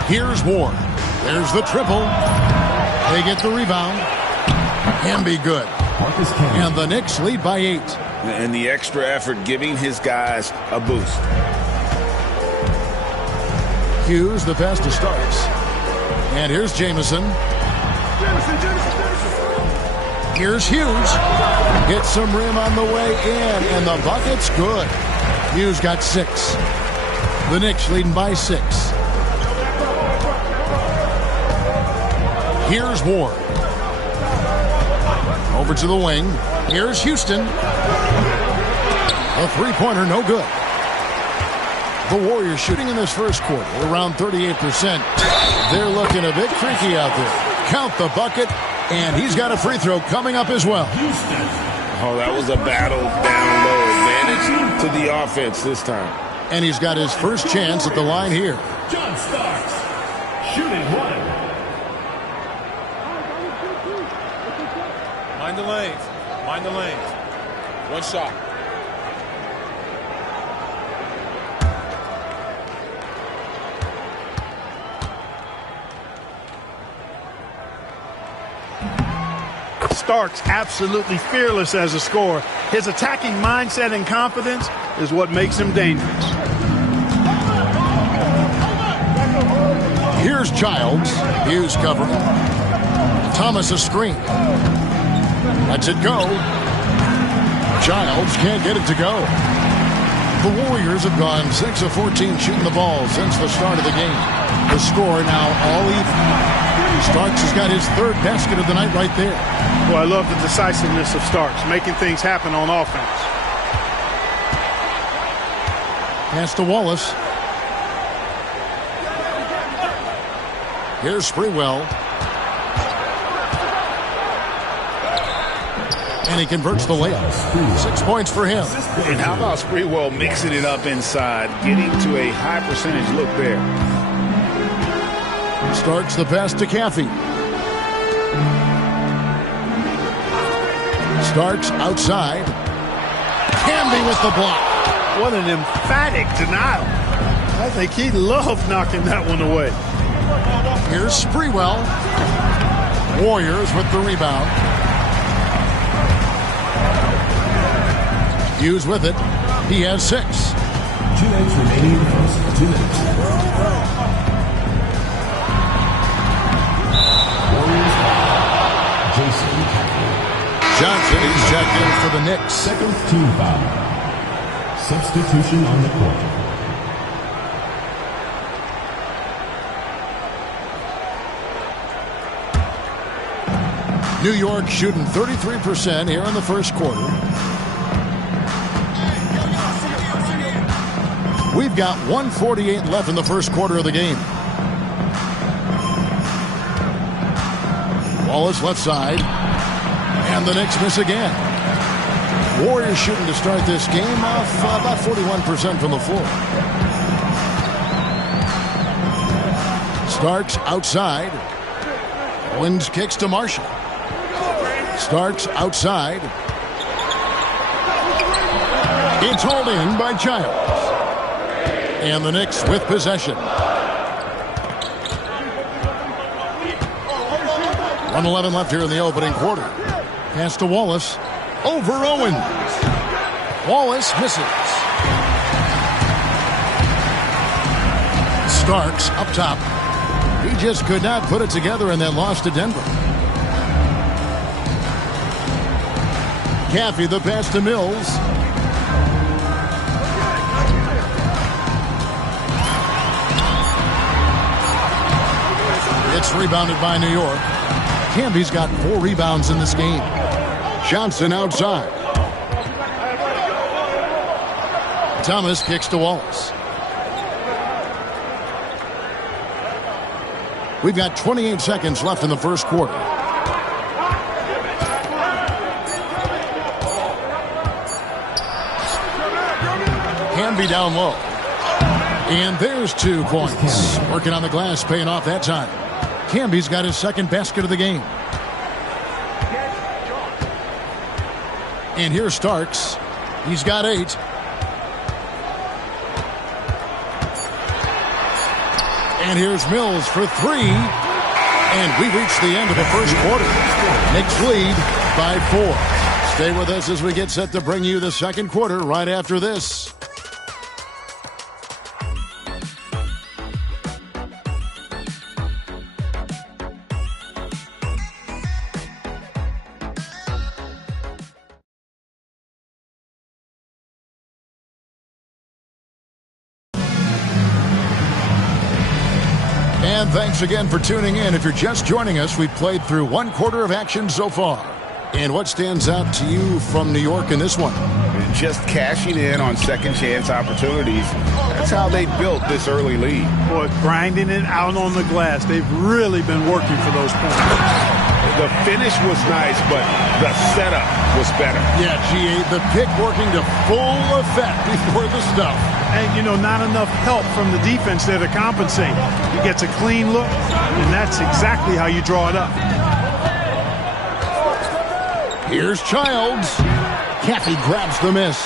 Here's Ward. There's the triple. They get the rebound. Can be good. And the Knicks lead by 8. And the extra effort giving his guys a boost. Hughes, the pass to Starks. And here's Jamison. Here's Hughes. Hits some rim on the way in, and the bucket's good. Hughes got 6. The Knicks leading by 6. Here's Ward. Over to the wing. Here's Houston. A three-pointer, no good. The Warriors shooting in this first quarter around 38%. They're looking a bit freaky out there. Count the bucket, and he's got a free throw coming up as well. Oh, that was a battle down low. Advantage to the offense this time. And he's got his first chance at the line here. John Starks, shooting 1. Mind the lanes. Mind the lanes. One shot. Starks absolutely fearless as a scorer. His attacking mindset and confidence is what makes him dangerous. Here's Childs. Hughes covering. Thomas a screen. Lets it go. Childs can't get it to go. The Warriors have gone 6 of 14 shooting the ball since the start of the game. The score now all even. Starks has got his 3rd basket of the night right there. Well, I love the decisiveness of Starks, making things happen on offense. Pass to Wallace. Here's Sprewell. And he converts the layup. 6 points for him. And how about Sprewell mixing it up inside, getting to a high percentage look there. Starks the pass to Caffey. Starks outside. Camby with the block. What an emphatic denial. I think he loved knocking that one away. Here's Sprewell. Warriors with the rebound. Hughes with it. He has 6. 2 minutes remaining in the first. 2 minutes. Jason Johnson is checked in for the Knicks. Second team foul. Substitution on the court. New York shooting 33% here in the first quarter. We've got 1:48 left in the first quarter of the game. Wallace left side. And the Knicks miss again. Warriors shooting to start this game off about 41% from the floor. Starks outside. Owens kicks to Marshall. Starks outside. It's hauled in by Childs. And the Knicks with possession. 1:11 left here in the opening quarter. Pass to Wallace. Over Owens. Wallace misses. Starks up top. He just could not put it together in that loss to Denver. Caffey the pass to Mills. It's rebounded by New York. Camby's got 4 rebounds in this game. Johnson outside. Thomas kicks to Wallace. We've got 28 seconds left in the first quarter. Canby down low. And there's 2 points. Working on the glass, paying off that time. Canby's got his second basket of the game. And here's Starks. He's got 8. And here's Mills for 3. And we reach the end of the first quarter. Knicks lead by 4. Stay with us as we get set to bring you the second quarter right after this. And thanks again for tuning in. If you're just joining us, we've played through 1 quarter of action so far. And what stands out to you from New York in this one? Just cashing in on second chance opportunities. That's how they built this early lead. Boy, grinding it out on the glass. They've really been working for those points. The finish was nice, but the setup was better. Yeah, G.A., the pick working to full effect before the stuff. And, you know, not enough help from the defense there to compensate. He gets a clean look, and that's exactly how you draw it up. Here's Childs. Caffey grabs the miss.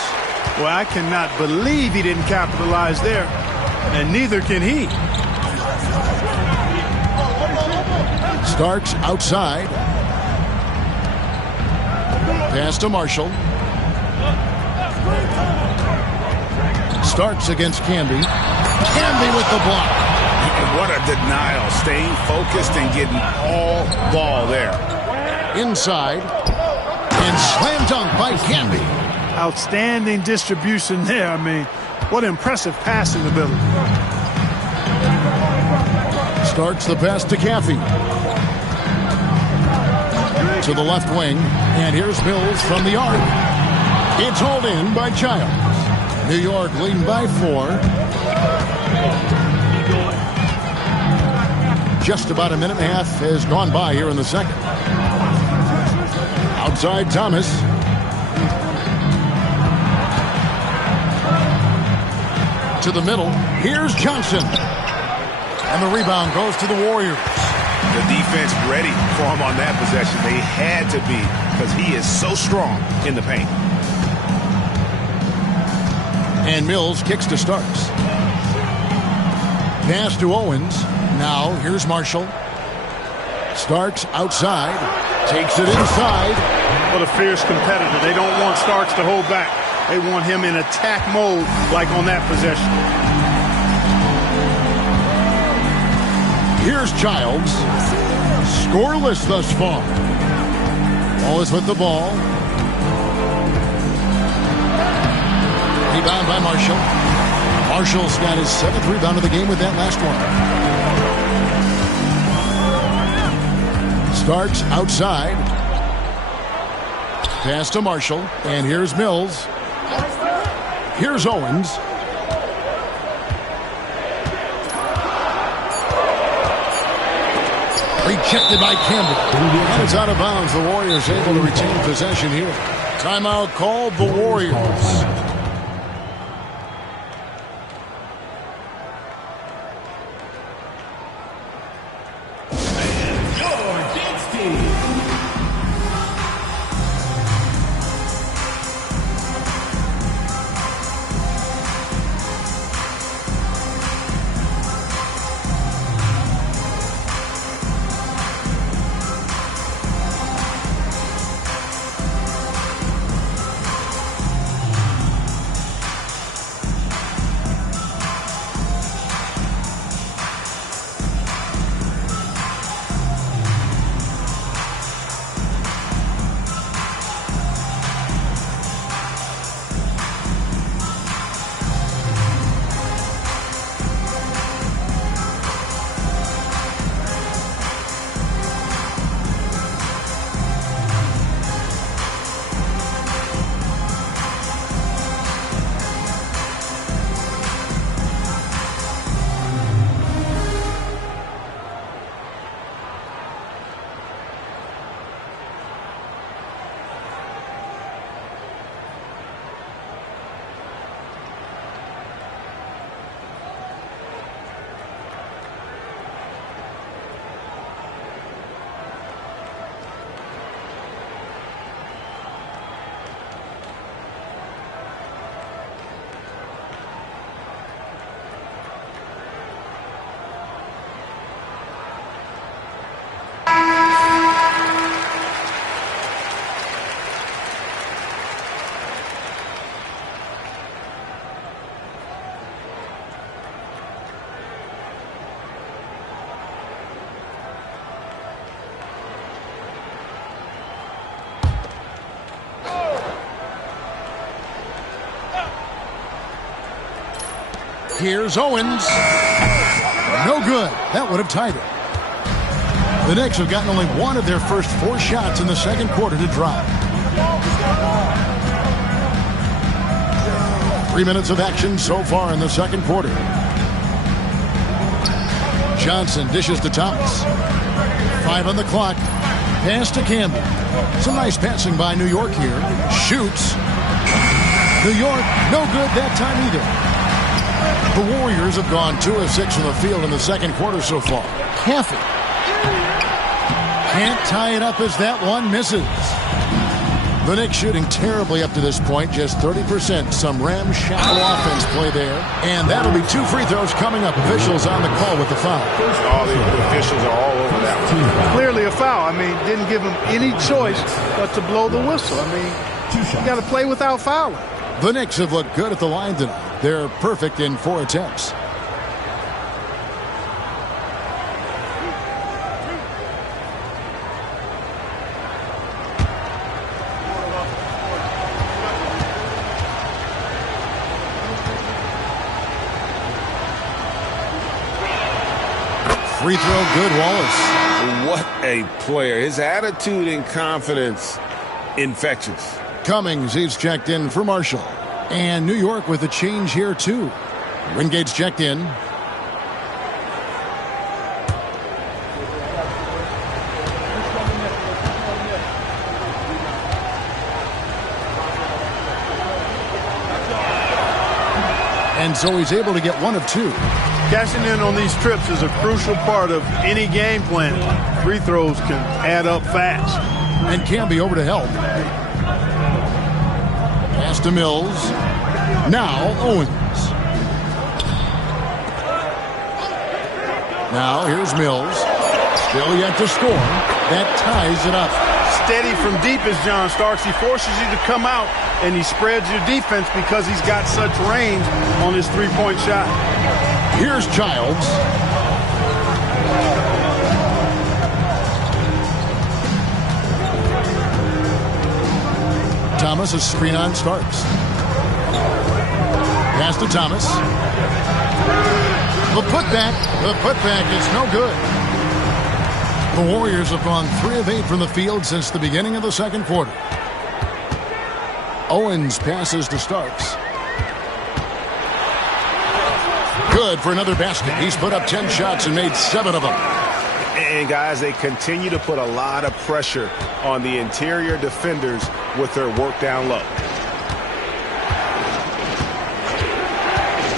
Well, I cannot believe he didn't capitalize there, and neither can he. Starks outside. Pass to Marshall. Starks against Canby. Canby with the block. And what a denial. Staying focused and getting all ball there. Inside. And slam dunk by Canby. Outstanding distribution there. I mean, what impressive passing ability. Starts the pass to Caffey. To the left wing. And here's Mills from the arc. It's hauled in by Childs. New York leading by 4. Just about a minute and a half has gone by here in the second. Outside Thomas. To the middle. Here's Johnson. And the rebound goes to the Warriors. The defense ready for him on that possession. They had to be, because he is so strong in the paint. And Mills kicks to Starks. Pass to Owens. Now here's Marshall. Starks outside. Takes it inside. What a fierce competitor. They don't want Starks to hold back. They want him in attack mode like on that possession. Here's Childs. Scoreless thus far. Wallace with the ball. Rebound by Marshall. Marshall's got his 7th rebound of the game with that last one. Starks outside. Pass to Marshall. And here's Mills. Here's Owens. Rejected by Campbell. And it's out of bounds. The Warriors able to retain possession here. Timeout called the Warriors. Here's Owens. No good. That would have tied it. The Knicks have gotten only one of their first 4 shots in the second quarter to drop. 3 minutes of action so far in the second quarter. Johnson dishes to Thomas. 5 on the clock. Pass to Campbell. Some nice passing by New York here. Shoots. New York, no good that time either. The Warriors have gone 2 of 6 from the field in the second quarter so far. Caffey. Can't tie it up as that one misses. The Knicks shooting terribly up to this point, just 30%. Some ramshackle offense play there. And that'll be 2 free throws coming up. Officials on the call with the foul. All the officials are all over that one. Clearly a foul. I mean, didn't give him any choice but to blow the whistle. I mean, you got to play without fouling. The Knicks have looked good at the line tonight. They're perfect in 4 attempts. Free throw good, Wallace. What a player. His attitude and confidence, infectious. Cummings, he's checked in for Marshall. And New York with a change here, too. Wingate's checked in. And so he's able to get 1 of 2. Cashing in on these trips is a crucial part of any game plan. Free throws can add up fast. And Camby over to help. Pass to Mills. Now Owens. Now here's Mills. Still yet to score. That ties it up. Steady from deep is John Starks. He forces you to come out, and he spreads your defense because he's got such range on his three-point shot. Here's Childs. Thomas, a screen on Starks. Pass to Thomas. The putback is no good. The Warriors have gone 3 of 8 from the field since the beginning of the second quarter. Owens passes to Starks. Good for another basket. He's put up 10 shots and made 7 of them. And, guys, they continue to put a lot of pressure on the interior defenders with their work down low.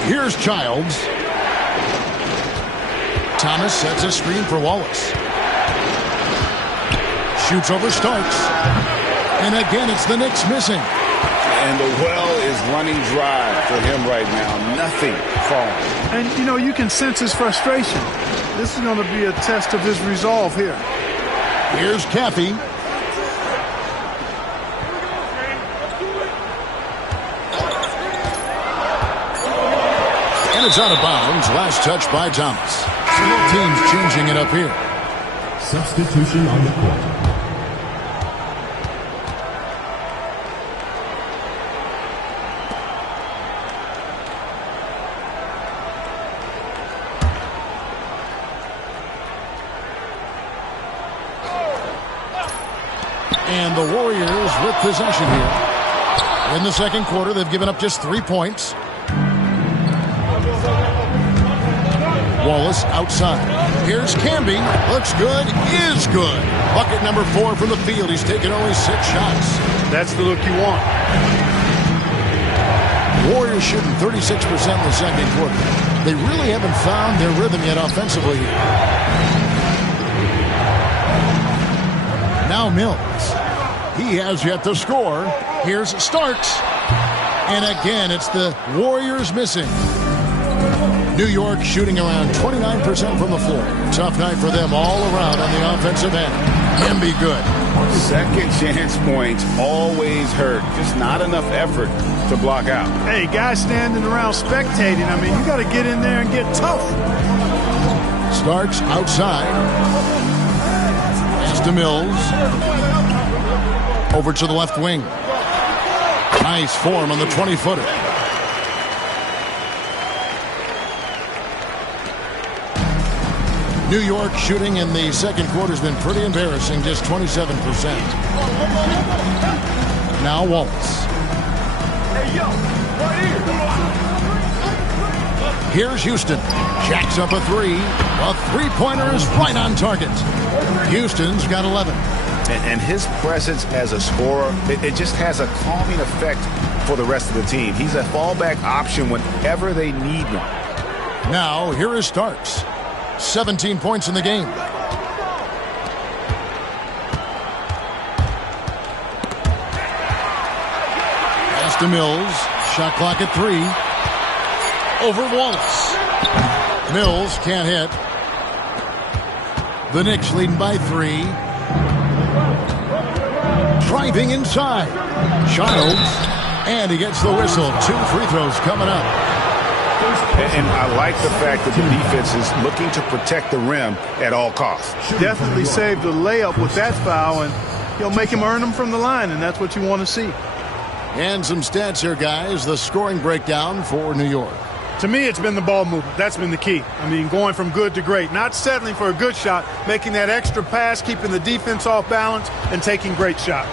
Here's Childs. Thomas sets a screen for Wallace. Shoots over Starks. And again, it's the Knicks missing. And the well is running dry for him right now. Nothing falling. And, you know, you can sense his frustration. This is going to be a test of his resolve here. Here's Caffey. And it's out of bounds. Last touch by Thomas. So the team's changing it up here. Substitution on the court. And the Warriors with possession here. In the second quarter, they've given up just 3 points. Wallace outside. Here's Camby. Looks good. Is good. Bucket number 4 from the field. He's taken only 6 shots. That's the look you want. Warriors shooting 36% in the second quarter. They really haven't found their rhythm yet offensively here. Now Mills. He has yet to score. Here's Starks. And again, it's the Warriors missing. New York shooting around 29% from the floor. Tough night for them all around on the offensive end. Can be good. Second chance points always hurt. Just not enough effort to block out. Hey, guys standing around spectating. I mean, you got to get in there and get tough. Starks outside. Pass to Mills. Over to the left wing. Nice form on the 20-footer. New York shooting in the second quarter has been pretty embarrassing, just 27%. Now Wallace. Here's Houston. Jacks up a three. A three-pointer is right on target. Houston's got 11. And his presence as a scorer, it just has a calming effect for the rest of the team. He's a fallback option whenever they need one. Now, here is Starks. 17 points in the game. Pass to Mills. Shot clock at 3. Over Wallace. Mills can't hit. The Knicks leading by 3. Driving inside. Childs. And he gets the whistle. 2 free throws coming up. And I like the fact that the defense is looking to protect the rim at all costs. Definitely saved the layup with that foul, and he'll make him earn them from the line, and that's what you want to see. And some stats here, guys. The scoring breakdown for New York. To me, it's been the ball movement. That's been the key. I mean, going from good to great. Not settling for a good shot, making that extra pass, keeping the defense off balance, and taking great shots.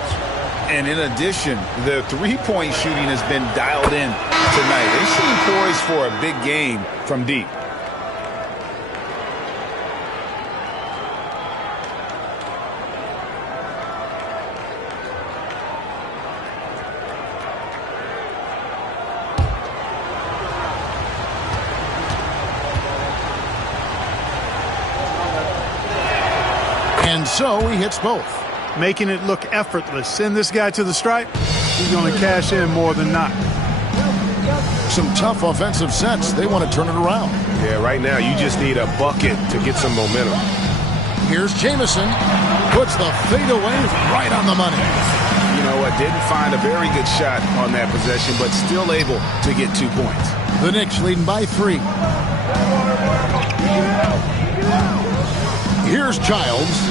And in addition, the three-point shooting has been dialed in tonight. They seem poised for a big game from deep. And so he hits both. Making it look effortless. Send this guy to the stripe, he's going to cash in more than not. Some tough offensive sets. They want to turn it around. Yeah, right now you just need a bucket to get some momentum. Here's Jamison. Puts the fadeaway right on the money. You know what? Didn't find a very good shot on that possession, but still able to get 2 points. The Knicks leading by 3. Here's Childs.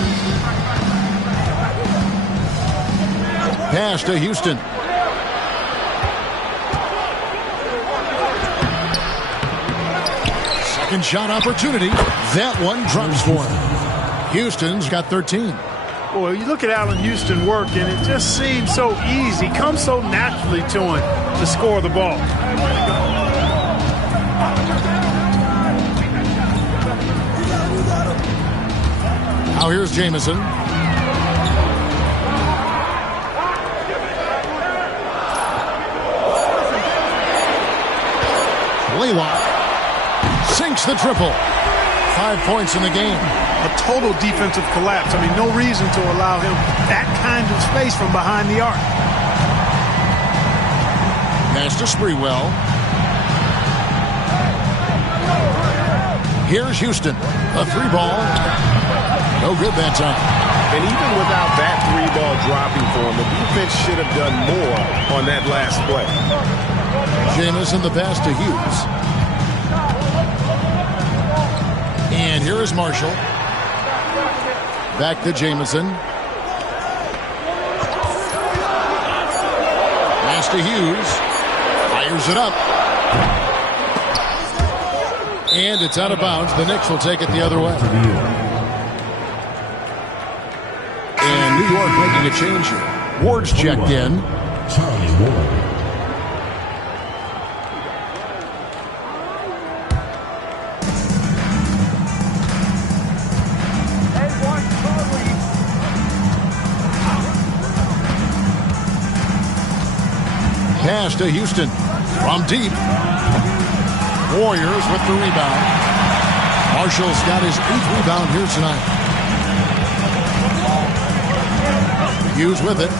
Pass to Houston. Second shot opportunity. That one drops for him. Houston's got 13. Boy, you look at Allen Houston work, and it just seems so easy. Comes so naturally to him to score the ball. Now here's Jamison. Blaylock sinks the triple. 5 points in the game. A total defensive collapse. I mean, no reason to allow him that kind of space from behind the arc. Pass to Sprewell. Here's Houston. A 3-ball. No good that time. And even without that 3-ball dropping for him, the defense should have done more on that last play. Jamison the pass to Hughes. And here is Marshall. Back to Jamison. Pass to Hughes. Fires it up. And it's out of bounds. The Knicks will take it the other way. And New York making a change here. Ward's checked in. Charlie Ward. Pass to Houston from deep. Warriors with the rebound. Marshall's got his 8th rebound here tonight. Hughes with it.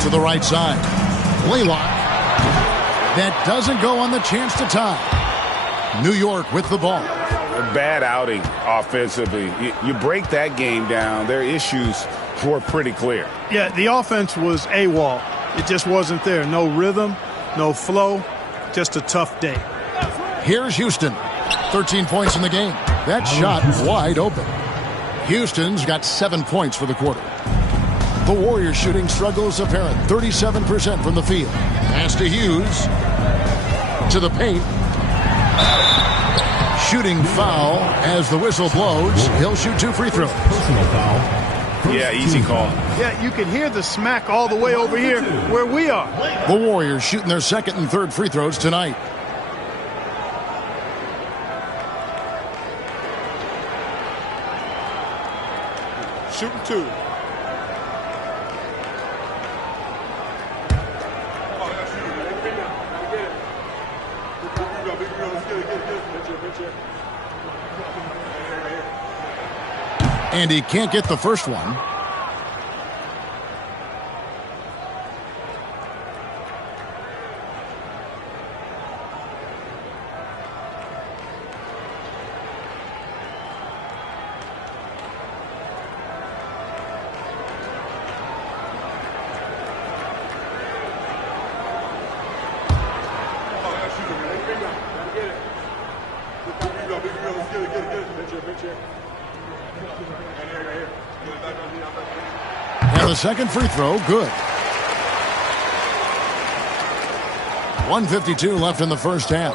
To the right side. Blaylock. That doesn't go on the chance to tie. New York with the ball. A bad outing offensively. You break that game down, their issues were pretty clear. Yeah, the offense was AWOL. It just wasn't there. No rhythm, no flow, just a tough day. Here's Houston. 13 points in the game. That shot wide open. Houston's got 7 points for the quarter. The Warriors shooting struggles apparent. 37% from the field. Pass to Hughes. To the paint. Shooting foul as the whistle blows. He'll shoot 2 free throws. Personal foul. Yeah, easy call. Yeah, you can hear the smack all the way over here where we are. The Warriors shooting their second and third free throws tonight. Shooting 2. And he can't get the first one. And the second free throw, good. 1:52 left in the first half.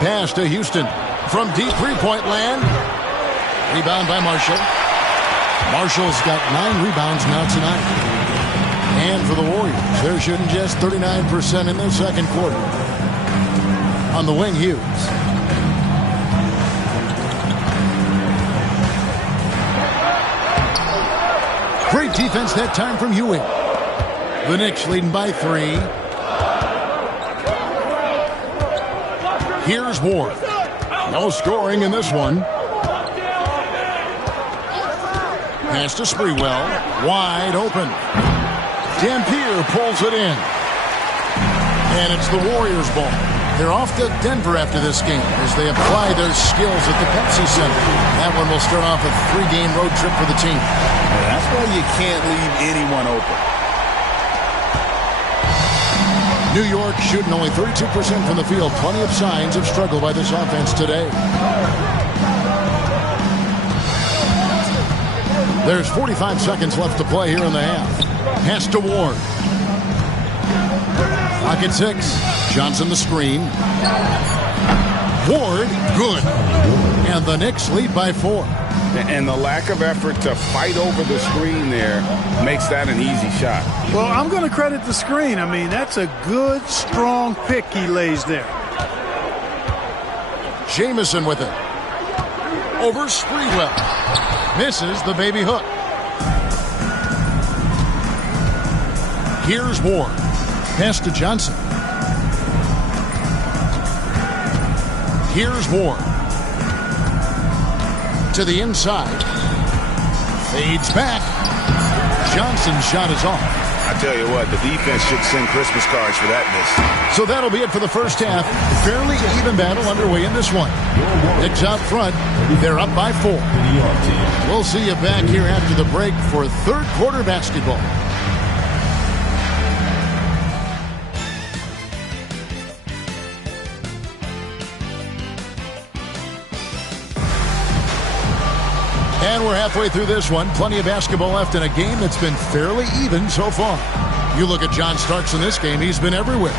Pass to Houston from deep three-point land. Rebound by Marshall. Marshall's got 9 rebounds now tonight. And for the Warriors, they're shooting just 39% in the second quarter. On the wing, Hughes. Great defense that time from Ewing. The Knicks leading by 3. Here's Ward. No scoring in this one. Pass to Sprewell. Wide open. Dampier pulls it in. And it's the Warriors' ball. They're off to Denver after this game as they apply their skills at the Pepsi Center. That one will start off a 3-game road trip for the team. That's why you can't leave anyone open. New York shooting only 32% from the field. Plenty of signs of struggle by this offense today. There's 45 seconds left to play here in the half. Pass to Ward. Pocket 6. Johnson the screen. Ward, good. And the Knicks lead by 4. And the lack of effort to fight over the screen there makes that an easy shot. Well, I'm going to credit the screen. I mean, that's a good, strong pick he lays there. Jamison with it. Over Sprewell. Misses the baby hook. Here's Ward. Pass to Johnson. Here's Ward. To the inside. Fades back. Johnson's shot is off. I tell you what, the defense should send Christmas cards for that miss. So that'll be it for the first half. Fairly even battle underway in this one. Knicks out front. They're up by 4. We'll see you back here after the break for third quarter basketball. And we're halfway through this one. Plenty of basketball left in a game that's been fairly even so far. You look at John Starks in this game, he's been everywhere.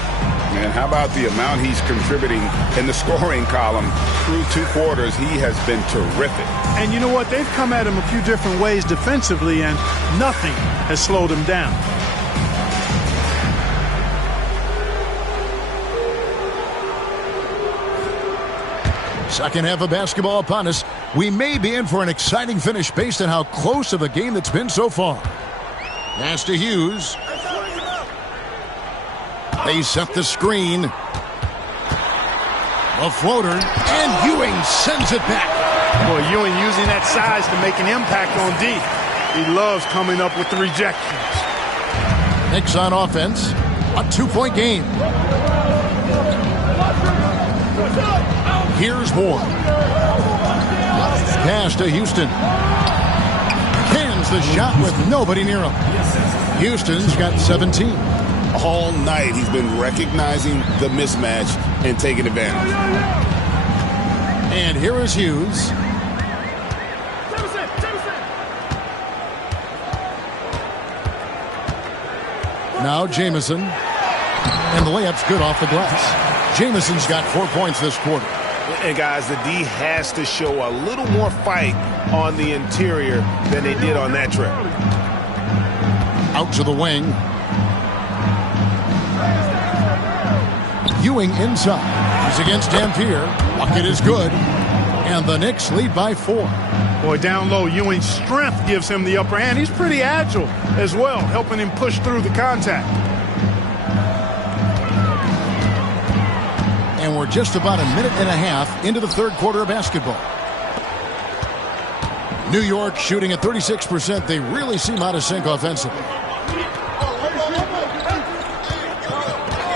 Man, how about the amount he's contributing in the scoring column? Through 2 quarters, he has been terrific. And you know what? They've come at him a few different ways defensively, and nothing has slowed him down. Second half of basketball upon us. We may be in for an exciting finish based on how close of a game that's been so far. Pass to Hughes. They set the screen. A floater, and Ewing sends it back. Boy, Ewing using that size to make an impact on D. He loves coming up with the rejections. Knicks on offense. A 2-point game. Here's Ward. Pass to Houston. Cans the shot with nobody near him. Houston's got 17. All night he's been recognizing the mismatch and taking advantage. And here is Hughes. Now Jamison. And the layup's good off the glass. Jamison's got 4 points this quarter. And guys, the D has to show a little more fight on the interior than they did on that trip. Out to the wing. Ewing inside. He's against Dampier. Bucket is good. And the Knicks lead by 4. Boy, down low, Ewing's strength gives him the upper hand. He's pretty agile as well, helping him push through the contact. And we're just about a minute and a half into the third quarter of basketball. New York shooting at 36%. They really seem out of sync offensively.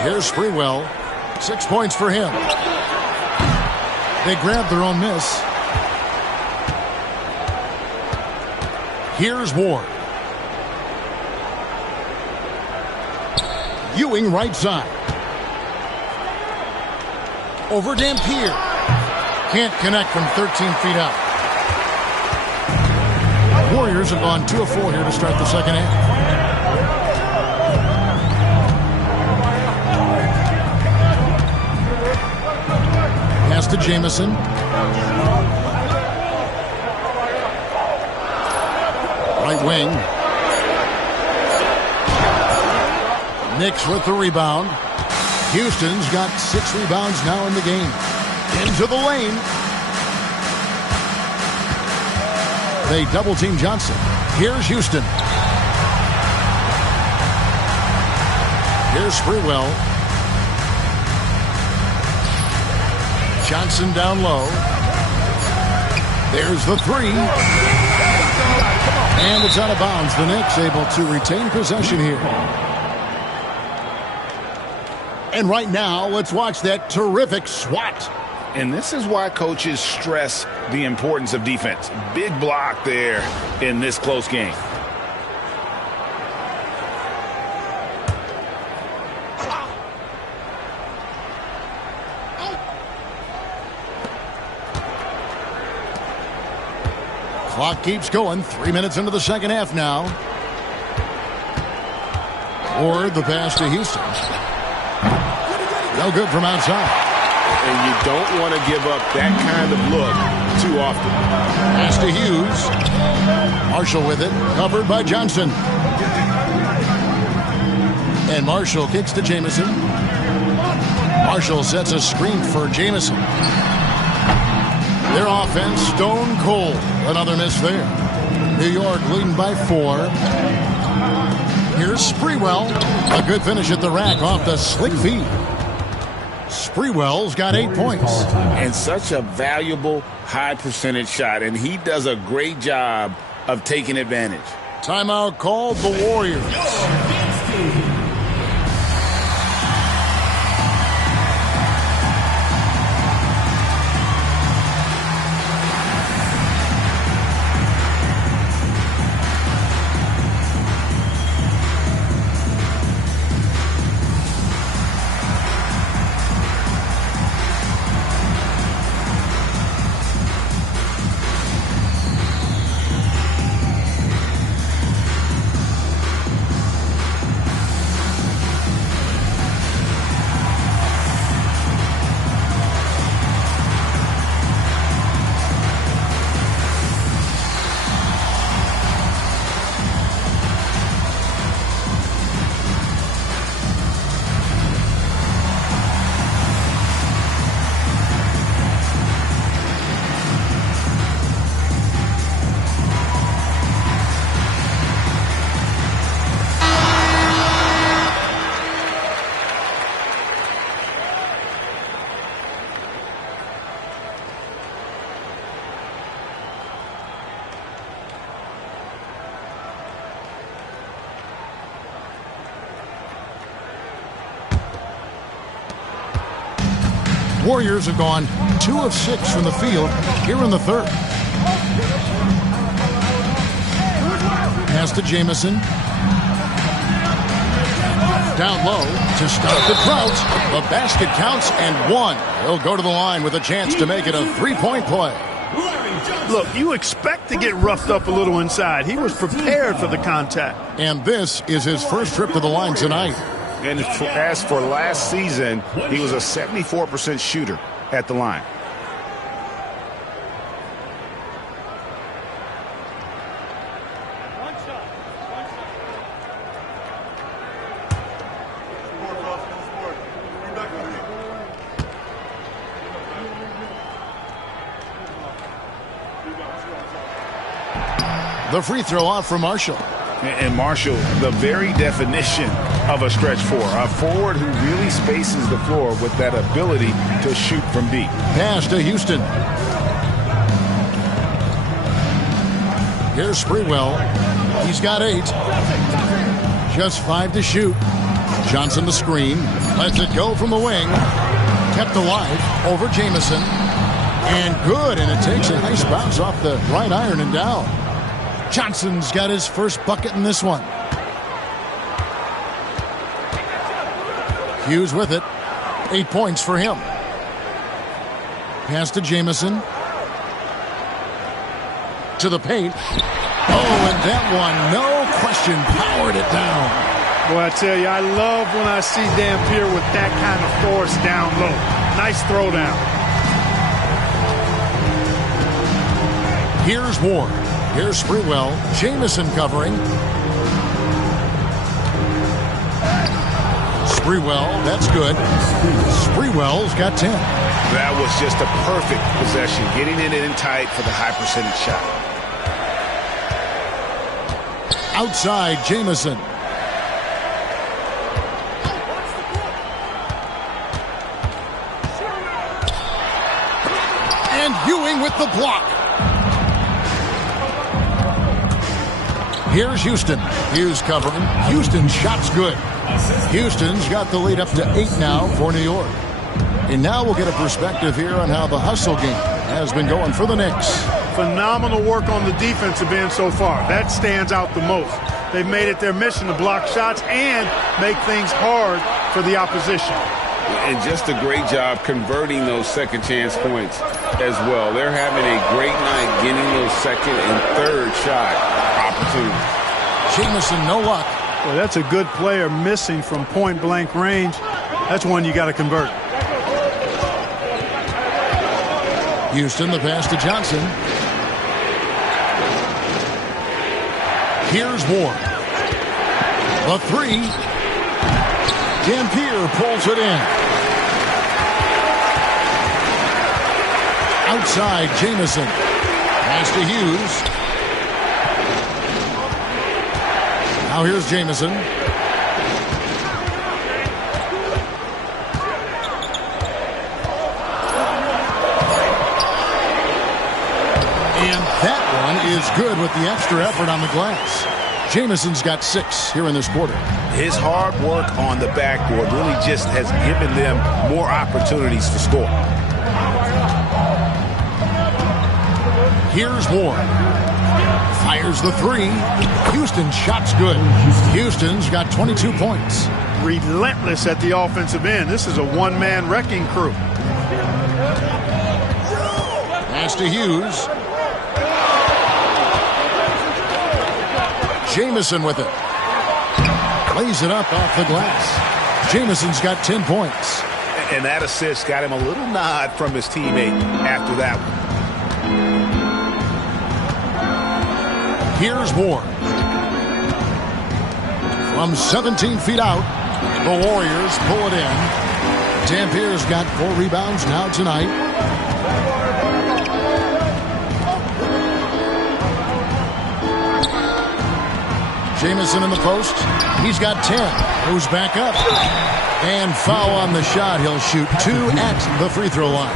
Here's Sprewell. 6 points for him. They grab their own miss. Here's Ward. Ewing right side. Over Dampier. Can't connect from 13 feet out. Warriors have gone 2 of 4 here to start the second half. Pass to Jamison. Right wing. Knicks with the rebound. Houston's got 6 rebounds now in the game. Into the lane. They double team Johnson. Here's Houston. Here's Sprewell. Johnson down low. There's the 3. And it's out of bounds. The Knicks able to retain possession here. And right now, let's watch that terrific swat. And this is why coaches stress the importance of defense. Big block there in this close game. Clock keeps going. 3 minutes into the second half now. Ward the pass to Houston. No good from outside. And you don't want to give up that kind of look too often. Pass to Hughes. Marshall with it. Covered by Johnson. And Marshall kicks to Jamison. Marshall sets a screen for Jamison. Their offense stone cold. Another miss there. New York leading by 4. Here's Sprewell. A good finish at the rack off the slick feed. Sprewell's got 8 points. And such a valuable high percentage shot. And he does a great job of taking advantage. Timeout called the Warriors. Warriors have gone 2 of 6 from the field here in the third. Pass to Jamison. Down low to stop the Trout. The basket counts and 1. He'll go to the line with a chance to make it a 3-point play. Look, you expect to get roughed up a little inside. He was prepared for the contact. And this is his first trip to the line tonight. And as for last season, he was a 74% shooter at the line. The free throw off for Marshall. And Marshall, the very definition of a stretch four. A forward who really spaces the floor with that ability to shoot from deep. Pass to Houston. Here's Sprewell. He's got 8. Just 5 to shoot. Johnson the screen. Lets it go from the wing. Kept alive over Jamison. And good. And it takes a nice bounce off the right iron and down. Johnson's got his first bucket in this one. Hughes with it. 8 points for him. Pass to Jamison. To the paint. Oh, and that one, no question, powered it down. Boy, I tell you, I love when I see Dampier with that kind of force down low. Nice throwdown. Here's Ward. Here's Sprewell. Jamison covering. Sprewell, that's good. Sprewell's got 10. That was just a perfect possession, getting it in tight for the high percentage shot. Outside, Jamison. And Ewing with the block. Here's Houston. Hughes covering. Houston's shot's good. Houston's got the lead up to 8 now for New York. And now we'll get a perspective here on how the hustle game has been going for the Knicks. Phenomenal work on the defensive end so far. That stands out the most. They've made it their mission to block shots and make things hard for the opposition. And just a great job converting those second chance points as well. They're having a great night getting those second and third shot opportunities. Jamison, no luck. Well, that's a good player missing from point-blank range. That's one you got to convert. Houston, the pass to Johnson. Here's Ward. The 3. Dampier pulls it in. Outside, Jamison. Pass to Hughes. Now here's Jamison. And that one is good with the extra effort on the glass. Jamison's got 6 here in this quarter. His hard work on the backboard really just has given them more opportunities to score. Here's Ward. Fires the 3. Houston's shot's good. Houston's got 22 points. Relentless at the offensive end. This is a one-man wrecking crew. Pass to Hughes. Jamison with it. Lays it up off the glass. Jamison's got 10 points. And that assist got him a little nod from his teammate after that one. Here's Ward. From 17 feet out, the Warriors pull it in. Dampier's got 4 rebounds now tonight. Jamison in the post. He's got 10. Goes back up. And foul on the shot. He'll shoot 2 at the free throw line.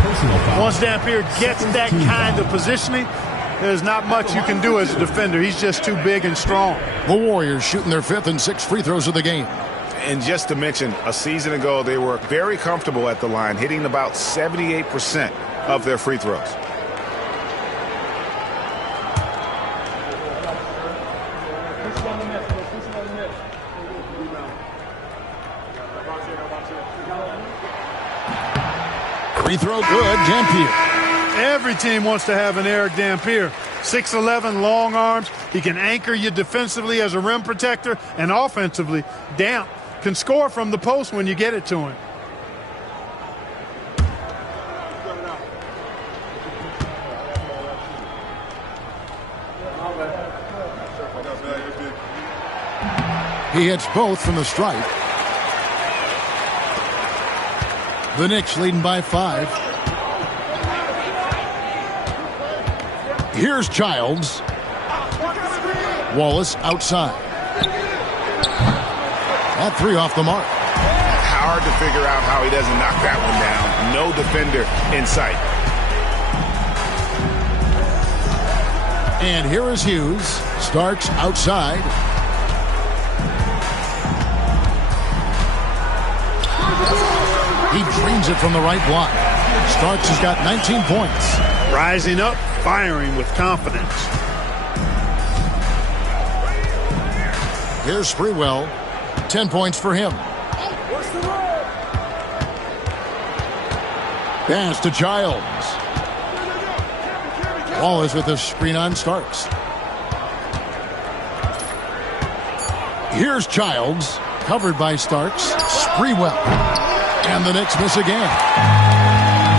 Once Dampier gets that kind of positioning, there's not much you can do as a defender. He's just too big and strong. The Warriors shooting their 5th and 6th free throws of the game. And just to mention, a season ago, they were very comfortable at the line, hitting about 78% of their free throws. Free throw good, Dampier. Every team wants to have an Eric Dampier. 6'11", long arms. He can anchor you defensively as a rim protector, and offensively, Damp can score from the post when you get it to him. He hits both from the stripe. The Knicks leading by 5. Here's Childs. Wallace outside. That 3 off the mark. Hard to figure out how he doesn't knock that one down. No defender in sight. And here is Hughes. Starks outside. He drains it from the right block. Starks has got 19 points. Rising up, firing with confidence. Here's Sprewell. 10 points for him. Pass to Childs. Wallace with a screen on Starks. Here's Childs. Covered by Starks. Sprewell. And the Knicks miss again.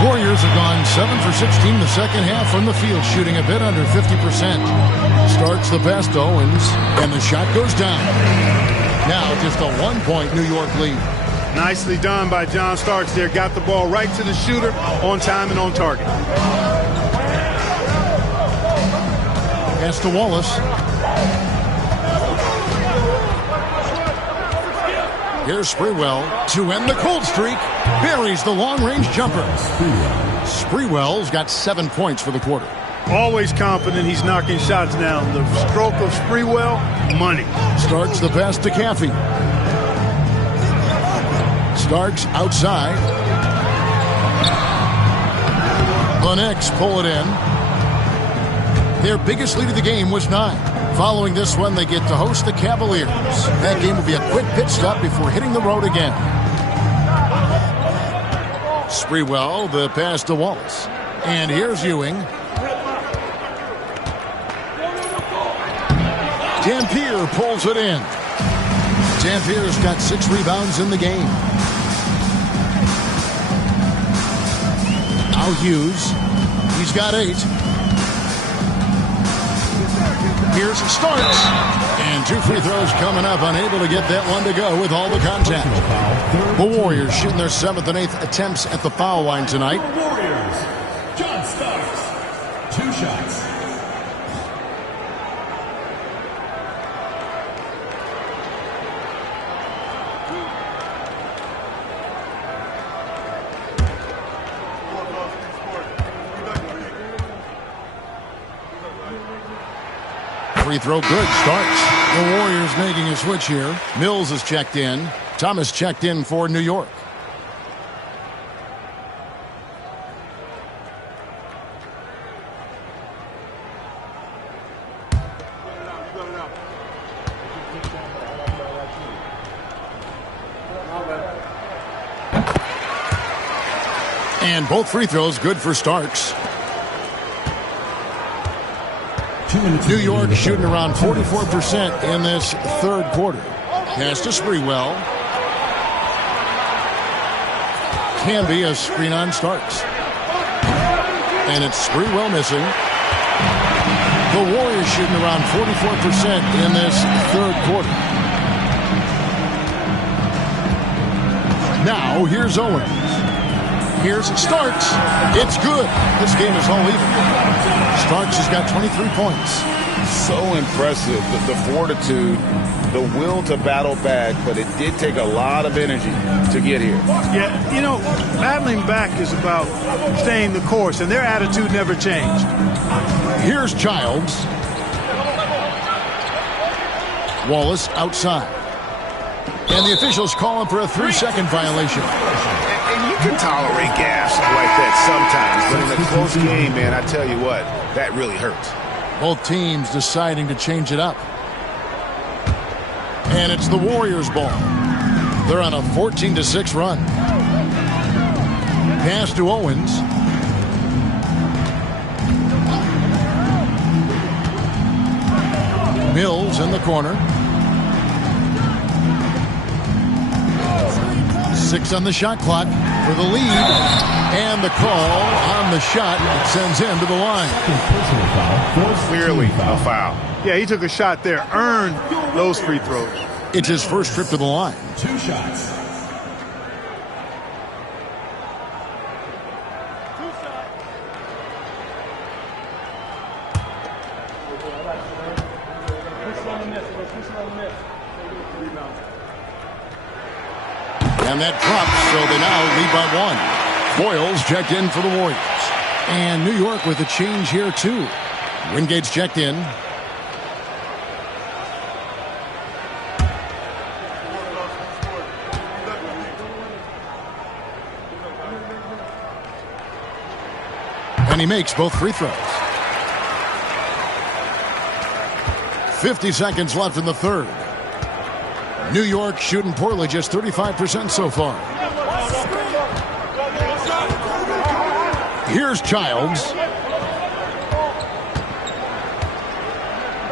Warriors have gone 7 for 16 the second half from the field, shooting a bit under 50%. Starts the pass to Owens, and the shot goes down. Now just a 1-point New York lead. Nicely done by John Starks there. Got the ball right to the shooter, on time and on target. Pass to Wallace. Here's Sprewell to end the cold streak. Buries the long-range jumper. Sprewell's got 7 points for the quarter. Always confident he's knocking shots down. The stroke of Sprewell, money. Starks the pass to Caffey. Starks outside. The Knicks pull it in. Their biggest lead of the game was 9. Following this one, they get to host the Cavaliers. That game will be a quick pit stop before hitting the road again. Sprewell, the pass to Wallace. And here's Ewing. Dampier pulls it in. Dampier's got 6 rebounds in the game. Now Hughes. He's got 8. Here's Starks. And 2 free throws coming up. Unable to get that one to go with all the contact. The Warriors shooting their 7th and 8th attempts at the foul line tonight. Warriors, John Starks, 2 shots. Free throw good. Starks. The Warriors making a switch here. Mills is checked in. Thomas checked in for New York. And both free throws good for Starks. New York shooting around 44% in this third quarter. Pass to Sprewell. Can be a screen on Starks. And it's Sprewell missing. The Warriors shooting around 44% in this third quarter. Now here's Owens. Here's Starks. It's good. This game is all even. Starks has got 23 points. So impressive. The fortitude, the will to battle back, but it did take a lot of energy to get here. Yeah, you know, battling back is about staying the course, and their attitude never changed. Here's Childs. Wallace outside. And the officials calling for a 3-second violation. And you can tolerate gaps like that sometimes, but in a close game, man, I tell you what, that really hurts. Both teams deciding to change it up. And it's the Warriors' ball. They're on a 14-6 run. Pass to Owens. Mills in the corner. 6 on the shot clock for the lead. And the call on the shot sends him to the line. Clearly a foul. Yeah, he took a shot there, earned those free throws. It's his first trip to the line. 2 shots. And that drops, so they now lead by 1. Boyles checked in for the Warriors. And New York with a change here, too. Wingate's checked in. And he makes both free throws. 50 seconds left in the third. New York shooting poorly, just 35% so far. Here's Childs.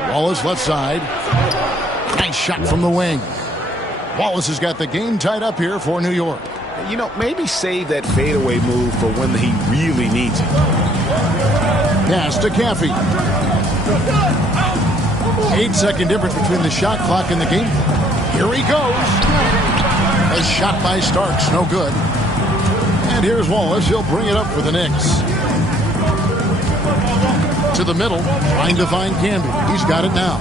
Wallace left side. Nice shot from the wing. Wallace has got the game tied up here for New York. You know, maybe save that fadeaway move for when he really needs it. Pass to Caffey. 8-second difference between the shot clock and the game clock. Here he goes. A shot by Starks, no good. And here's Wallace. He'll bring it up for the Knicks. To the middle, trying to find Camby. He's got it now.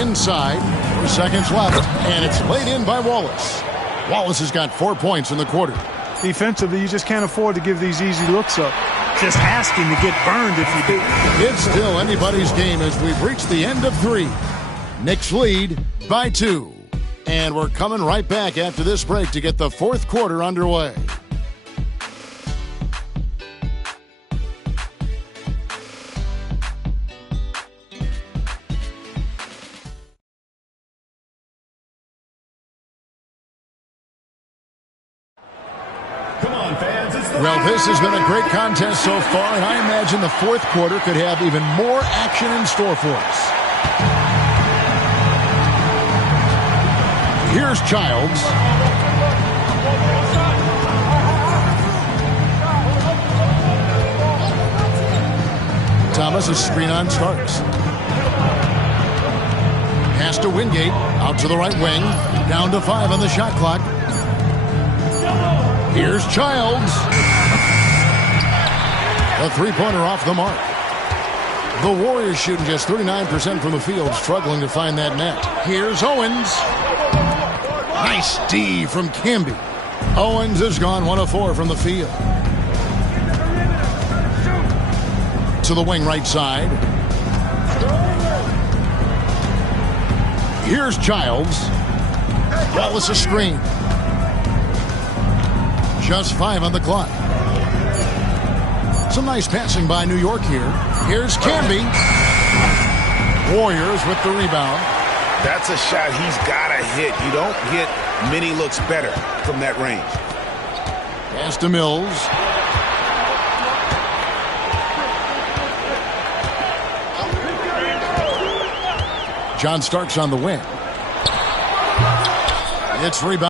Inside, 4 seconds left, and it's laid in by Wallace. Wallace has got 4 points in the quarter. Defensively, you just can't afford to give these easy looks up. Just asking to get burned if you do. It's still anybody's game as we've reached the end of 3. Knicks lead by 2. And we're coming right back after this break to get the 4th quarter underway. Well, this has been a great contest so far, and I imagine the 4th quarter could have even more action in store for us. Here's Childs. Thomas, a screen on Starks. Pass to Wingate, out to the right wing, down to 5 on the shot clock. Here's Childs. A three-pointer off the mark. The Warriors shooting just 39% from the field, struggling to find that net. Here's Owens. Nice D from Camby. Owens has gone 1 of 4 from the field. To the wing right side. Here's Childs. Wallace a screen. Just 5 on the clock. Some nice passing by New York here. Here's Camby. Warriors with the rebound. That's a shot he's got to hit. You don't get many looks better from that range. Pass to Mills. John Starks on the wing. It's rebound.